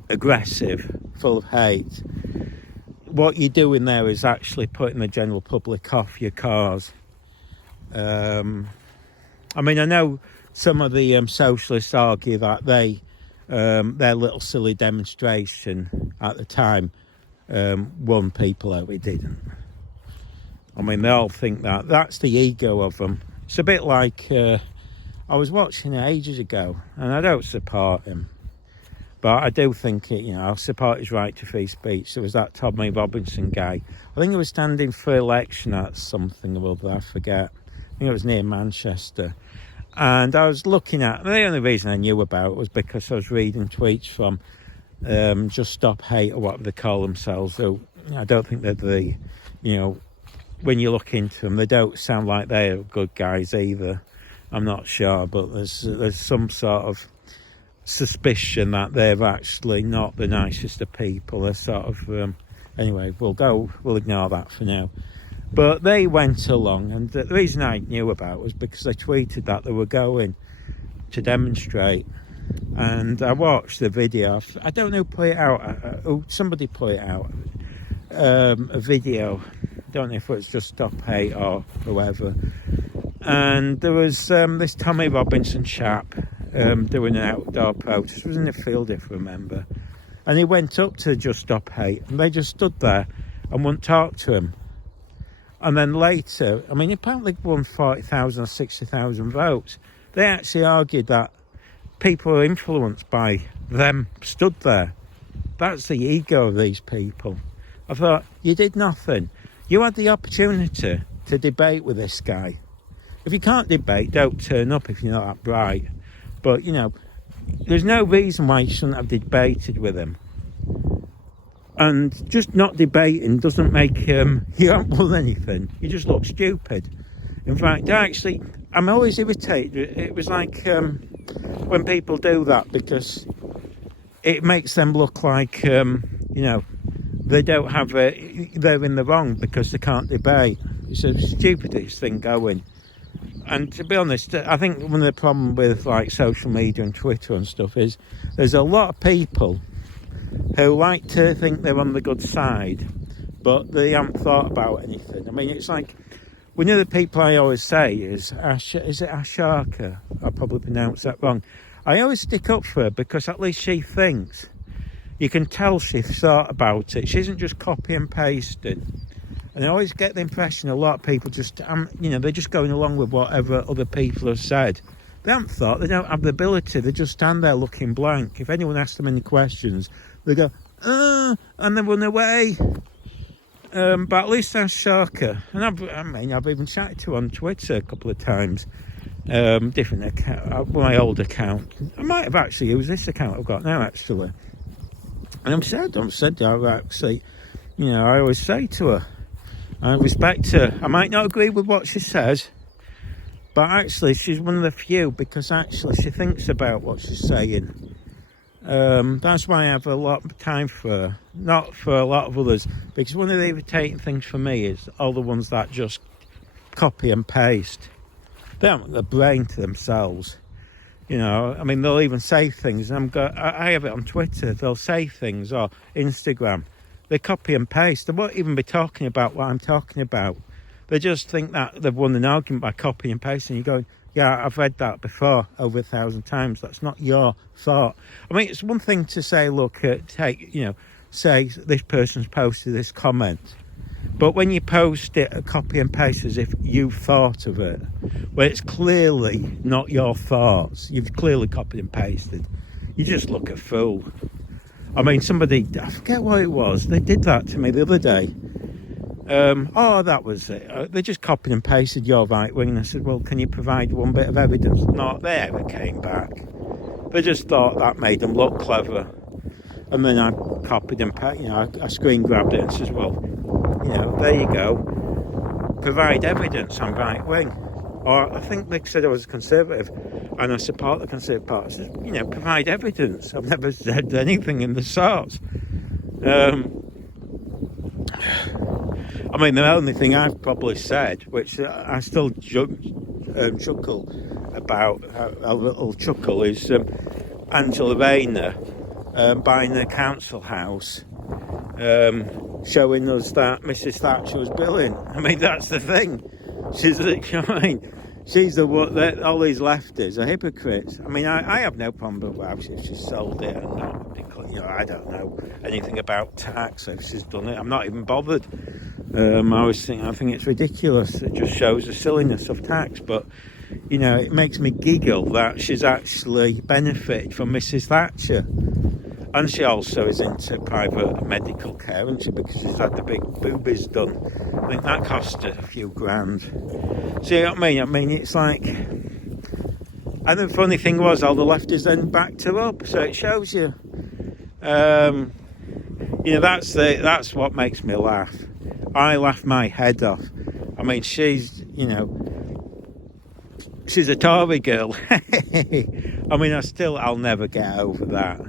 aggressive, full of hate, what you're doing there is actually putting the general public off your cause. I mean, I know some of the socialists argue that their little silly demonstration at the time won people over. It didn't. I mean, they all think that. That's the ego of them. It's a bit like, I was watching it ages ago, and I don't support him. But I do think I support his right to free speech. There was that Tommy Robinson guy. I think he was standing for election at something or other, I forget. I think it was near Manchester. And I was looking at, the only reason I knew about it was because I was reading tweets from Just Stop Hate, or whatever they call themselves. So I don't think that when you look into them, they don't sound like they're good guys either. I'm not sure, but there's some sort of suspicion that they're actually not the nicest of people. They're sort of anyway, we'll ignore that for now. But they went along, and the reason I knew about it was because they tweeted that they were going to demonstrate, and I watched the video. I don't know who put it out. Somebody put it out, a video. I don't know if it was Just Stop Hate or whoever. And there was this Tommy Robinson chap doing an outdoor protest. It was in the field, if I remember. And he went up to Just Stop Hate, and they just stood there and wouldn't talk to him. And then later, I mean, apparently won 40,000 or 60,000 votes. They actually argued that people were influenced by them stood there. That's the ego of these people. I thought, you did nothing. You had the opportunity to debate with this guy. If you can't debate, don't turn up if you're not that bright. But, there's no reason why you shouldn't have debated with him. And just not debating doesn't make you haven't won anything. You just look stupid. In fact, I'm always irritated. It was like when people do that, because it makes them look like, they don't have they're in the wrong because they can't debate. It's the stupidest thing going. And to be honest, I think one of the problems with like social media and Twitter and stuff is there's a lot of people who like to think they're on the good side, but they haven't thought about anything. I mean, it's like, one of the people I always say is it Ashoka? I probably pronounced that wrong. I always stick up for her because at least she thinks. You can tell she's thought about it. She isn't just copy and pasting. And I always get the impression a lot of people just, they're just going along with whatever other people have said. They haven't thought, they don't have the ability, they just stand there looking blank. If anyone asks them any questions, they go, and they run away. But at least that's Sharka. And I've even chatted to her on Twitter a couple of times. Different account, my old account. I might have actually used this account I've got now, actually. And I've said, actually, I always say to her, I respect her. I might not agree with what she says, But actually, she's one of the few, because actually she thinks about what she's saying. That's why I have a lot of time for her, not for a lot of others, because one of the irritating things for me is all the ones that just copy and paste. They haven't got the brain to themselves. You know, I mean, they'll even say things. I have it on Twitter. They'll say things, or Instagram. They copy and paste. They won't even be talking about what I'm talking about. They just think that they've won an argument by copying and pasting. You're going, yeah, I've read that before over 1,000 times. That's not your thought. I mean, it's one thing to say, look, say this person's posted this comment. But when you post it, copy and paste as if you've thought of it, where it's clearly not your thoughts, you've clearly copied and pasted, you just look a fool. I mean, somebody, I forget what it was, they did that to me the other day. That was it. They just copied and pasted your right wing, and I said, well, can you provide one bit of evidence? Not they ever came back. They just thought that made them look clever. And then I copied and pasted, I screen grabbed it and says, well, there you go. Provide evidence on right wing. Or I think they said I was a Conservative and I support the Conservative Party. I said, provide evidence. I've never said anything in the sorts. I mean, the only thing I've probably said, which I still chuckle about, a little chuckle, is Angela Rayner buying a council house, showing us that Mrs. Thatcher was brilliant. I mean, that's the thing. She's the one. All these lefties are hypocrites. I mean, I have no problem with if she's sold it and not. I don't know anything about tax. If she's done it, I'm not even bothered. I think it's ridiculous. It just shows the silliness of tax. But it makes me giggle that she's actually benefited from Mrs. Thatcher. And she also is into private medical care, isn't she? Because she's had the big boobies done. I think that cost her a few grand. See what I mean? I mean, it's like... And the funny thing was, all the lefties then backed her up. So it shows you. That's what makes me laugh. I laugh my head off. I mean, she's a Tory girl. I mean, I'll never get over that.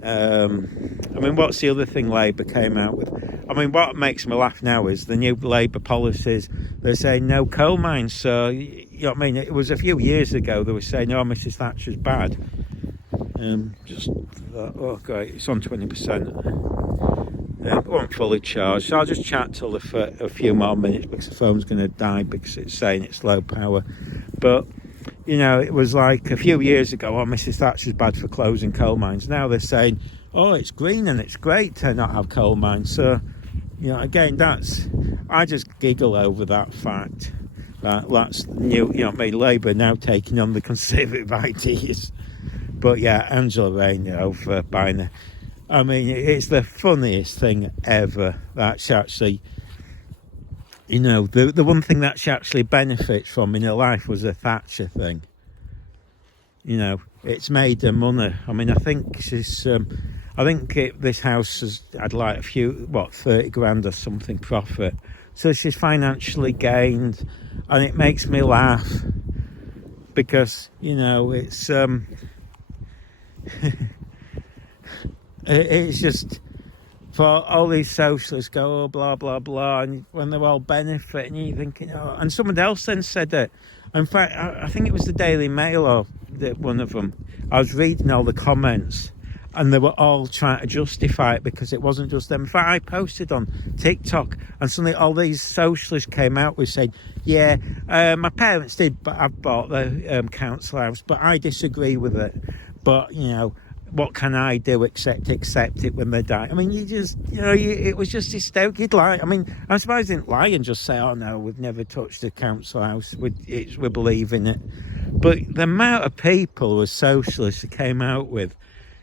I mean, what's the other thing Labour came out with? I mean, what makes me laugh now is the new Labour policies. They're saying no coal mines. So, what I mean? It was a few years ago they were saying, oh, Mrs. Thatcher's bad. Great, it's on 20%. It wasn't fully charged. So I'll just chat till a few more minutes because the phone's going to die because it's saying it's low power. But... it was like a few years ago, oh, Mrs. Thatcher's bad for closing coal mines. Now they're saying, oh, it's green and it's great to not have coal mines. So, again, I just giggle over that fact. That's new, Labour now taking on the Conservative ideas. But yeah, Angela Rayner over buying it. I mean, it's the funniest thing ever. That's actually... the one thing that she actually benefits from in her life was the Thatcher thing. It's made her money. I mean, I think she's... this house has had like 30 grand or something profit. So she's financially gained, and it makes me laugh because, it's... it's just... For all these socialists go, oh, blah, blah, blah, and when they're all benefiting, you're thinking, oh, and someone else then said it. In fact, I think it was the Daily Mail or one of them. I was reading all the comments, and they were all trying to justify it because it wasn't just them. In fact, I posted on TikTok, and suddenly all these socialists came out with saying, yeah, my parents did, but I've bought the council house, but I disagree with it. But, what can I do except accept it when they die? I mean, it was just hysterical. You'd lie. I mean, I'm surprised they didn't lie and just say, oh no, we've never touched the council house. We believe in it. But the amount of people who were socialists who came out with,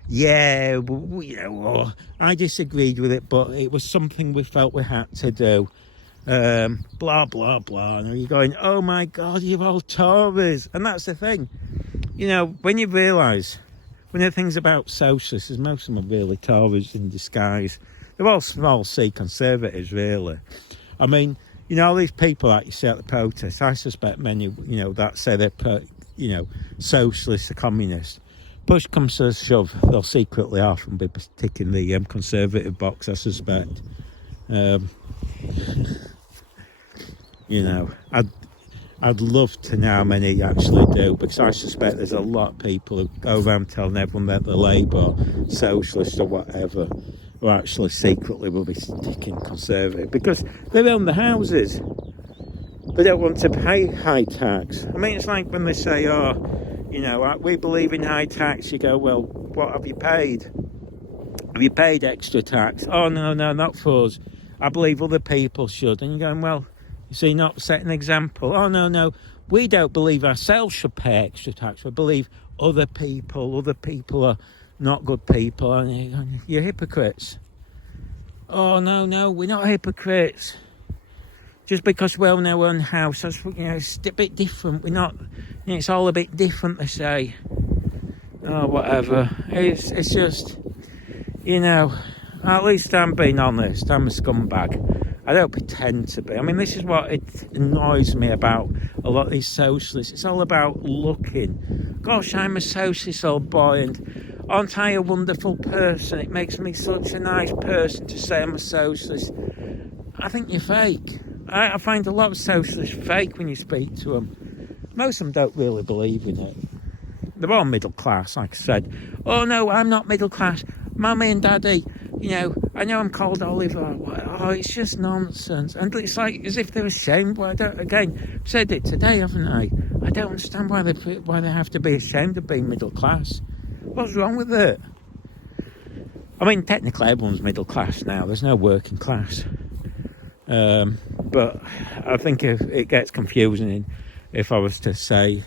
yeah, I disagreed with it, but it was something we felt we had to do. Blah, blah, blah. And you're going, oh my God, you're all Tories. And that's the thing. When you realise... One of the things about socialists is most of them are really Tories in disguise. They're all small C Conservatives, really. I mean, You know, all these people that you see at the protests, I suspect many, that say they're, socialists or communists. Push comes to shove, they'll secretly often be ticking the conservative box, I suspect. I'd love to know how many actually do, because I suspect there's a lot of people who go around telling everyone that they're Labour, socialist or whatever, who actually secretly will be sticking conservative, because they own the houses. They don't want to pay high tax. I mean, it's like when they say, we believe in high tax. You go, well, what have you paid? Have you paid extra tax? Oh, no, not for us. I believe other people should. And you're going, well, you see, not set an example. Oh, no, we don't believe ourselves should pay extra tax. We believe other people are not good people. And you're hypocrites. Oh, no, we're not hypocrites. Just because we own our own house, it's a bit different. We're not, it's all a bit different, they say. Oh, whatever. It's just, at least I'm being honest. I'm a scumbag. I don't pretend to be. I mean, this is what it annoys me about a lot of these socialists. It's all about looking. Gosh, I'm a socialist, old boy, and aren't I a wonderful person? It makes me such a nice person to say I'm a socialist. I think you're fake. I find a lot of socialists fake when you speak to them. Most of them don't really believe in it. They're all middle class, like I said. Oh, no, I'm not middle class. Mummy and Daddy, I know I'm called Oliver. Oh, it's just nonsense. And it's like as if they're ashamed. Well, I've said it today, haven't I? I don't understand why they have to be ashamed of being middle class. What's wrong with it? I mean, technically everyone's middle class now. There's no working class. But I think if it gets confusing if I was to say,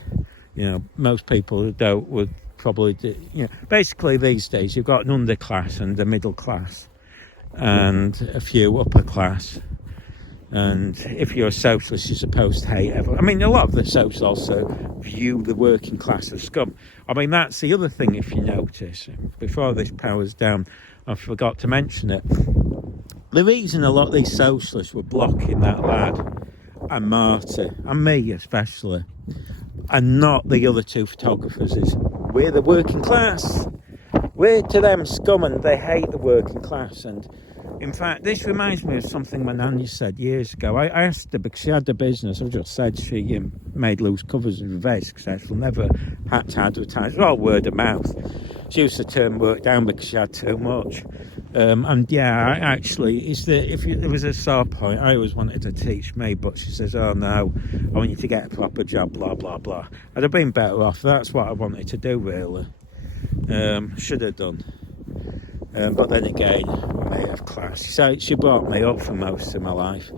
most people who don't would probably do, basically these days you've got an underclass and a middle class and a few upper class, and if you're a socialist you're supposed to hate everyone. I mean, a lot of the socialists also view the working class as scum. I mean, that's the other thing, if you notice. Before this powers down, I forgot to mention it. The reason a lot of these socialists were blocking that lad and Marty, and me especially, and not the other two photographers, is we're the working class. We're to them scum and they hate the working class. And in fact, this reminds me of something my nanny said years ago. I asked her, because she had the business, I just said she made loose covers and was very successful, never had to advertise, it was all word of mouth. She used to turn work down because she had too much. And yeah, if there was a sore point, I always wanted to teach me, but she says, oh no, I want you to get a proper job, blah, blah, blah. I'd have been better off. That's what I wanted to do, really. Should have done. But then again, we may have class. So she brought me up for most of my life.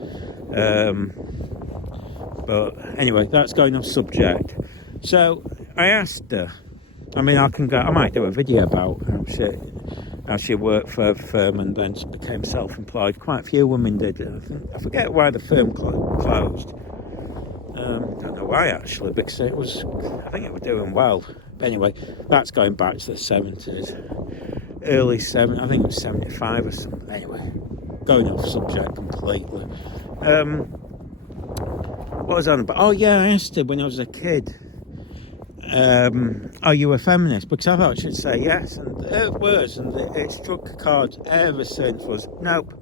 But anyway, that's going off subject. So I asked her, I might do a video about how she worked for a firm and then she became self-employed. Quite a few women did. I forget why the firm closed. Don't know why actually, because I think it was doing well. But anyway, that's going back to the 70s, early 70s. I think it was 75 or something. Anyway, going off subject completely. What was I on about? Oh yeah, I asked her when I was a kid, are you a feminist? Because I thought she'd say yes, and her words, and it struck a chord ever since, was nope.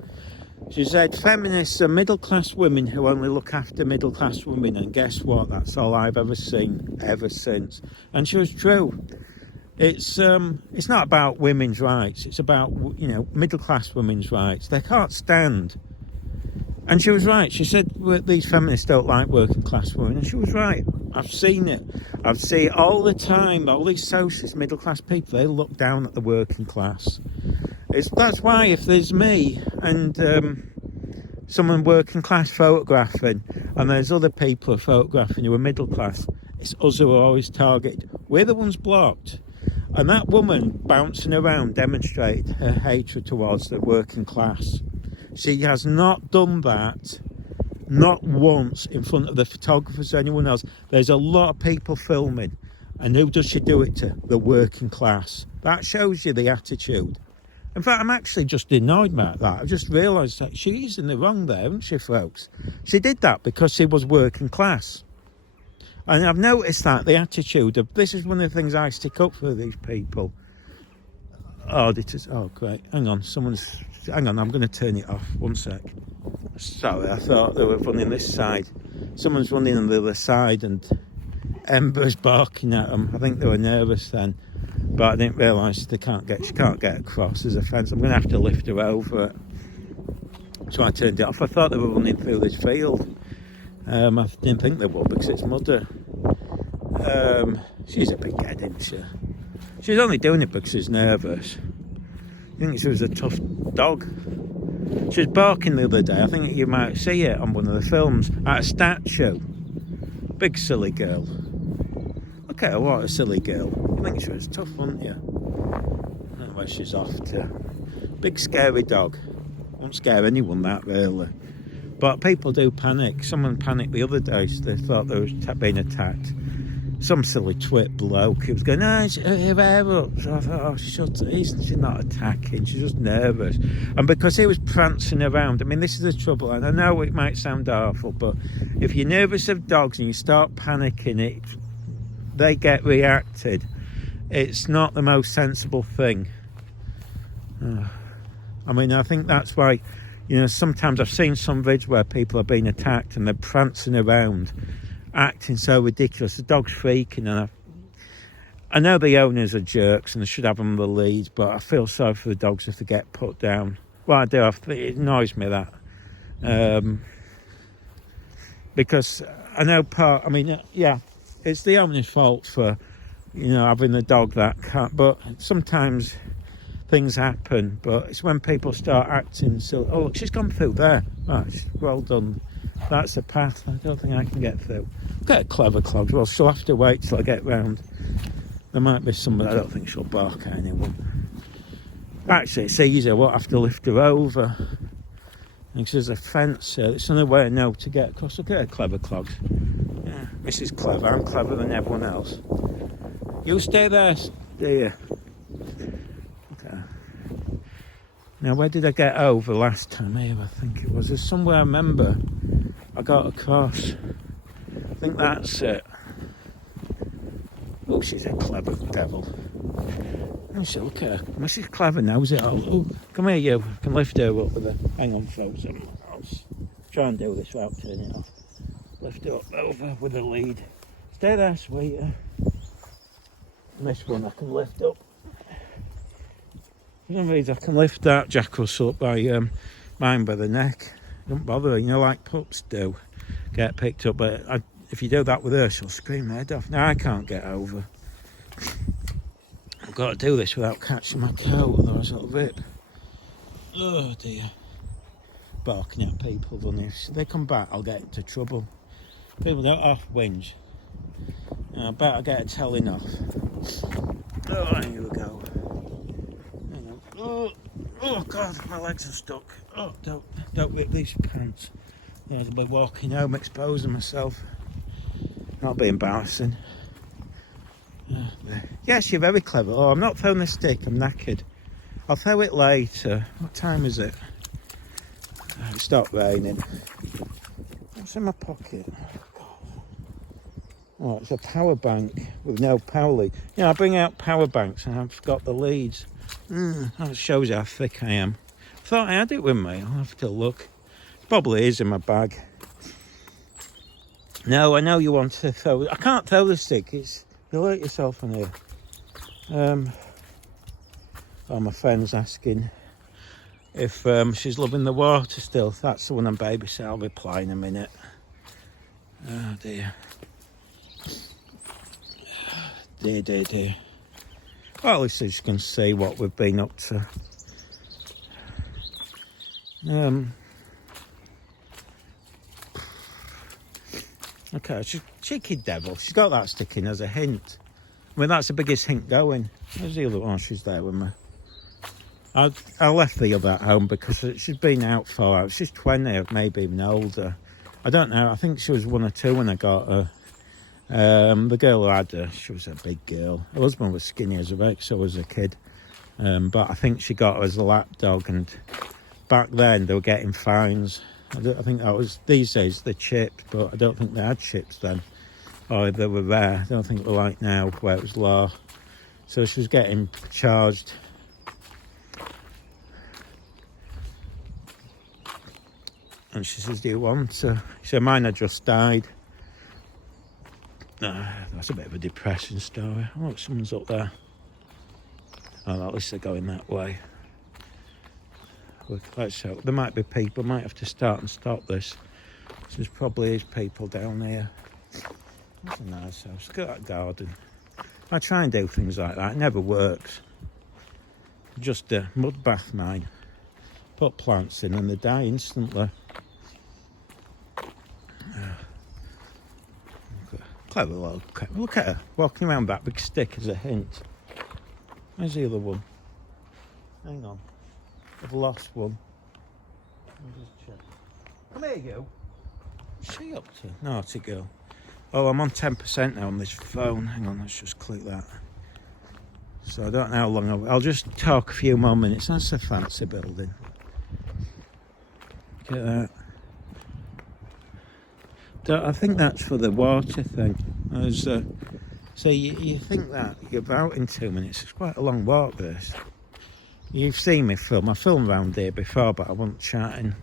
She said feminists are middle class women who only look after middle class women, and guess what, that's all I've ever seen ever since. And she was true. It's not about women's rights, it's about middle class women's rights. They can't stand. And she was right. She said these feminists don't like working class women, and she was right. I've seen it. I see it all the time. All these socialist middle class people, they look down at the working class. That's why if there's me and someone working class photographing, and there's other people who are photographing who are middle class, it's us who are always targeted. We're the ones blocked. And that woman bouncing around demonstrated her hatred towards the working class. She has not done that, not once, in front of the photographers or anyone else. There's a lot of people filming, and who does she do it to? The working class. That shows you the attitude. In fact, I'm actually just annoyed about that. I've just realised that she's in the wrong there, isn't she, folks? She did that because she was working class. And I've noticed that, the attitude of, this is one of the things I stick up for these people. Auditors, oh great, hang on, I'm going to turn it off, one sec. Sorry, I thought they were running this side. Someone's running on the other side and Ember's barking at them. I think they were nervous then, but I didn't realise she can't get across. There's a fence. I'm going to have to lift her over it. So I turned it off. I thought they were running through this field. I didn't think they would because it's muddy. She's a big head, isn't she? She's only doing it because she's nervous. I think she was a tough dog. She was barking the other day. I think you might see it on one of the films at a statue. Big silly girl. Look at her, what a silly girl. I think she was tough, wasn't you? I don't know where she's off to. Big scary dog. Won't scare anyone that really. But people do panic. Someone panicked the other day. So they thought they were being attacked. Some silly twit bloke. He was going, no, her hair up. So I thought, oh, shut it. She's not attacking. She's just nervous. And because he was prancing around, I mean, this is the trouble. And I know it might sound awful, but if you're nervous of dogs and you start panicking, they get reacted. It's not the most sensible thing. I mean, I think that's why, sometimes I've seen some vids where people are being attacked and they're prancing around, acting so ridiculous. The dog's freaking, and I know the owners are jerks and they should have them the lead, but I feel sorry for the dogs if they get put down. Well, I do. It annoys me that. Because I know it's the owner's fault for, having a dog that can't, but sometimes things happen, but it's when people start acting so, oh look, she's gone through there. Right, well done. That's a path. I don't think I can get through. Get clever clogs. Well, she'll have to wait till I get round. There might be someone. I don't think she'll bark at anyone. Actually, it's easier. I won't have to lift her over. Because there's a fence here. It's the only way I know to get across. Look at her clever clogs. Yeah, Mrs. Clever. I'm clever than everyone else. You stay there, dear. Okay. Now, where did I get over last time? Here, I think it was. There's somewhere I remember I got across. I think that's it. Oh, she's a clever devil. Oh, so look at her. Mrs. Clever knows it all. Oh, come here, you. I can lift her up with her. Hang on, folks. I'll try and do this without turning it off. Lift her up over with the lead. Stay there, sweetie. And this one I can lift up. For some reason I can lift that Jack Russell up by mine by the neck. Don't bother, like pups do. Get picked up, but if you do that with her, she'll scream her head off. Now I can't get over. I've got to do this without catching my coat, otherwise it'll rip. Oh dear. Barking at people, don't they? If they come back, I'll get into trouble. People don't off whinge. I bet I'll get a telling off. Oh, here we go. Hang on. Oh God, my legs are stuck. Oh, don't rip these pants. I'll be walking home exposing myself. That'll be embarrassing. Yes, you're very clever. Oh, I'm not throwing a stick, I'm knackered. I'll throw it later. What time is it? It stopped raining. What's in my pocket? Oh, it's a power bank with no power lead. I bring out power banks and I've got the leads. That shows how thick I am. I thought I had it with me. I'll have to look. It probably is in my bag. No, I know you want to throw. I can't throw the stick. You'll hurt yourself on here. My friend's asking if she's loving the water still. That's the one I'm babysitting. I'll reply in a minute. Oh dear. Dear. Well, at least you can see what we've been up to. Okay, she's a cheeky devil. She's got that sticking as a hint. I mean, that's the biggest hint going. Where's the other one? She's there with me. I left the other at home because she's been out for, she's 20, maybe even older. I don't know, I think she was 1 or 2 when I got her. The girl who had her, she was a big girl. Her husband was skinny as a rake, so was a kid. But I think she got her as a lapdog, and back then they were getting fines. I think that was, these days they're chipped, but I don't think they had chips then, or they were rare. I don't think they were like now where it was law. So she was getting charged. And she says, do you want to? She said, mine had just died. That's a bit of a depressing story. Oh, look, someone's up there. Oh, at least they're going that way. Let's hope. There might be people, might have to start and stop this. So there's probably is people down here. That's a nice house. Look at that garden. I try and do things like that. It never works. Just a mud bath, mine. Put plants in and they die instantly. Clever little. Look at her walking around that big stick as a hint. Where's the other one? Hang on. I've lost one. I'll just check. Come here, you. What's she up to? Naughty girl. Oh, I'm on 10% now on this phone. Hang on, let's just click that. So I don't know how long I'll just talk a few more minutes. That's a fancy building. Look at that. I think that's for the water thing. So you think that you're about in 2 minutes. It's quite a long walk, this. You've seen me film. I filmed around here before, but I wasn't chatting.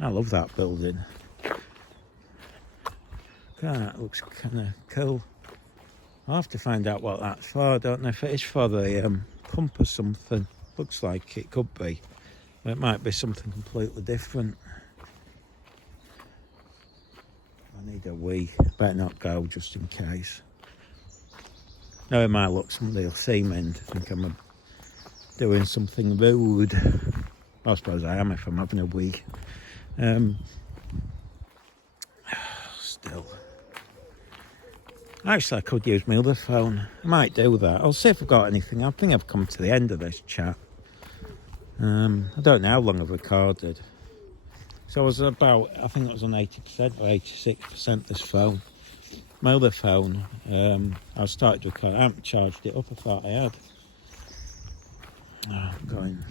I love that building. That looks kind of cool. I'll have to find out what that's for. I don't know if it is for the pump or something. Looks like it could be. But it might be something completely different. I need a wee. Better not go just in case. No, it might look, somebody will see me and think I'm doing something rude. I suppose I am if I'm having a wee. Still. Actually, I could use my other phone. I might do that. I'll see if I've got anything. I think I've come to the end of this chat. I don't know how long I've recorded. So I was about, I think it was on 80% or 86% this phone. My other phone, I started to record. I haven't charged it up, I thought I had. Oh, I'm going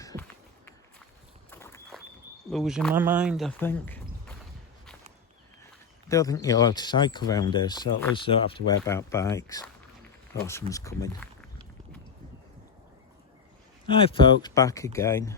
losing my mind, I think. I don't think you're allowed to cycle around here, so at least I don't have to worry about bikes. Oh, someone's coming. Hi folks, back again.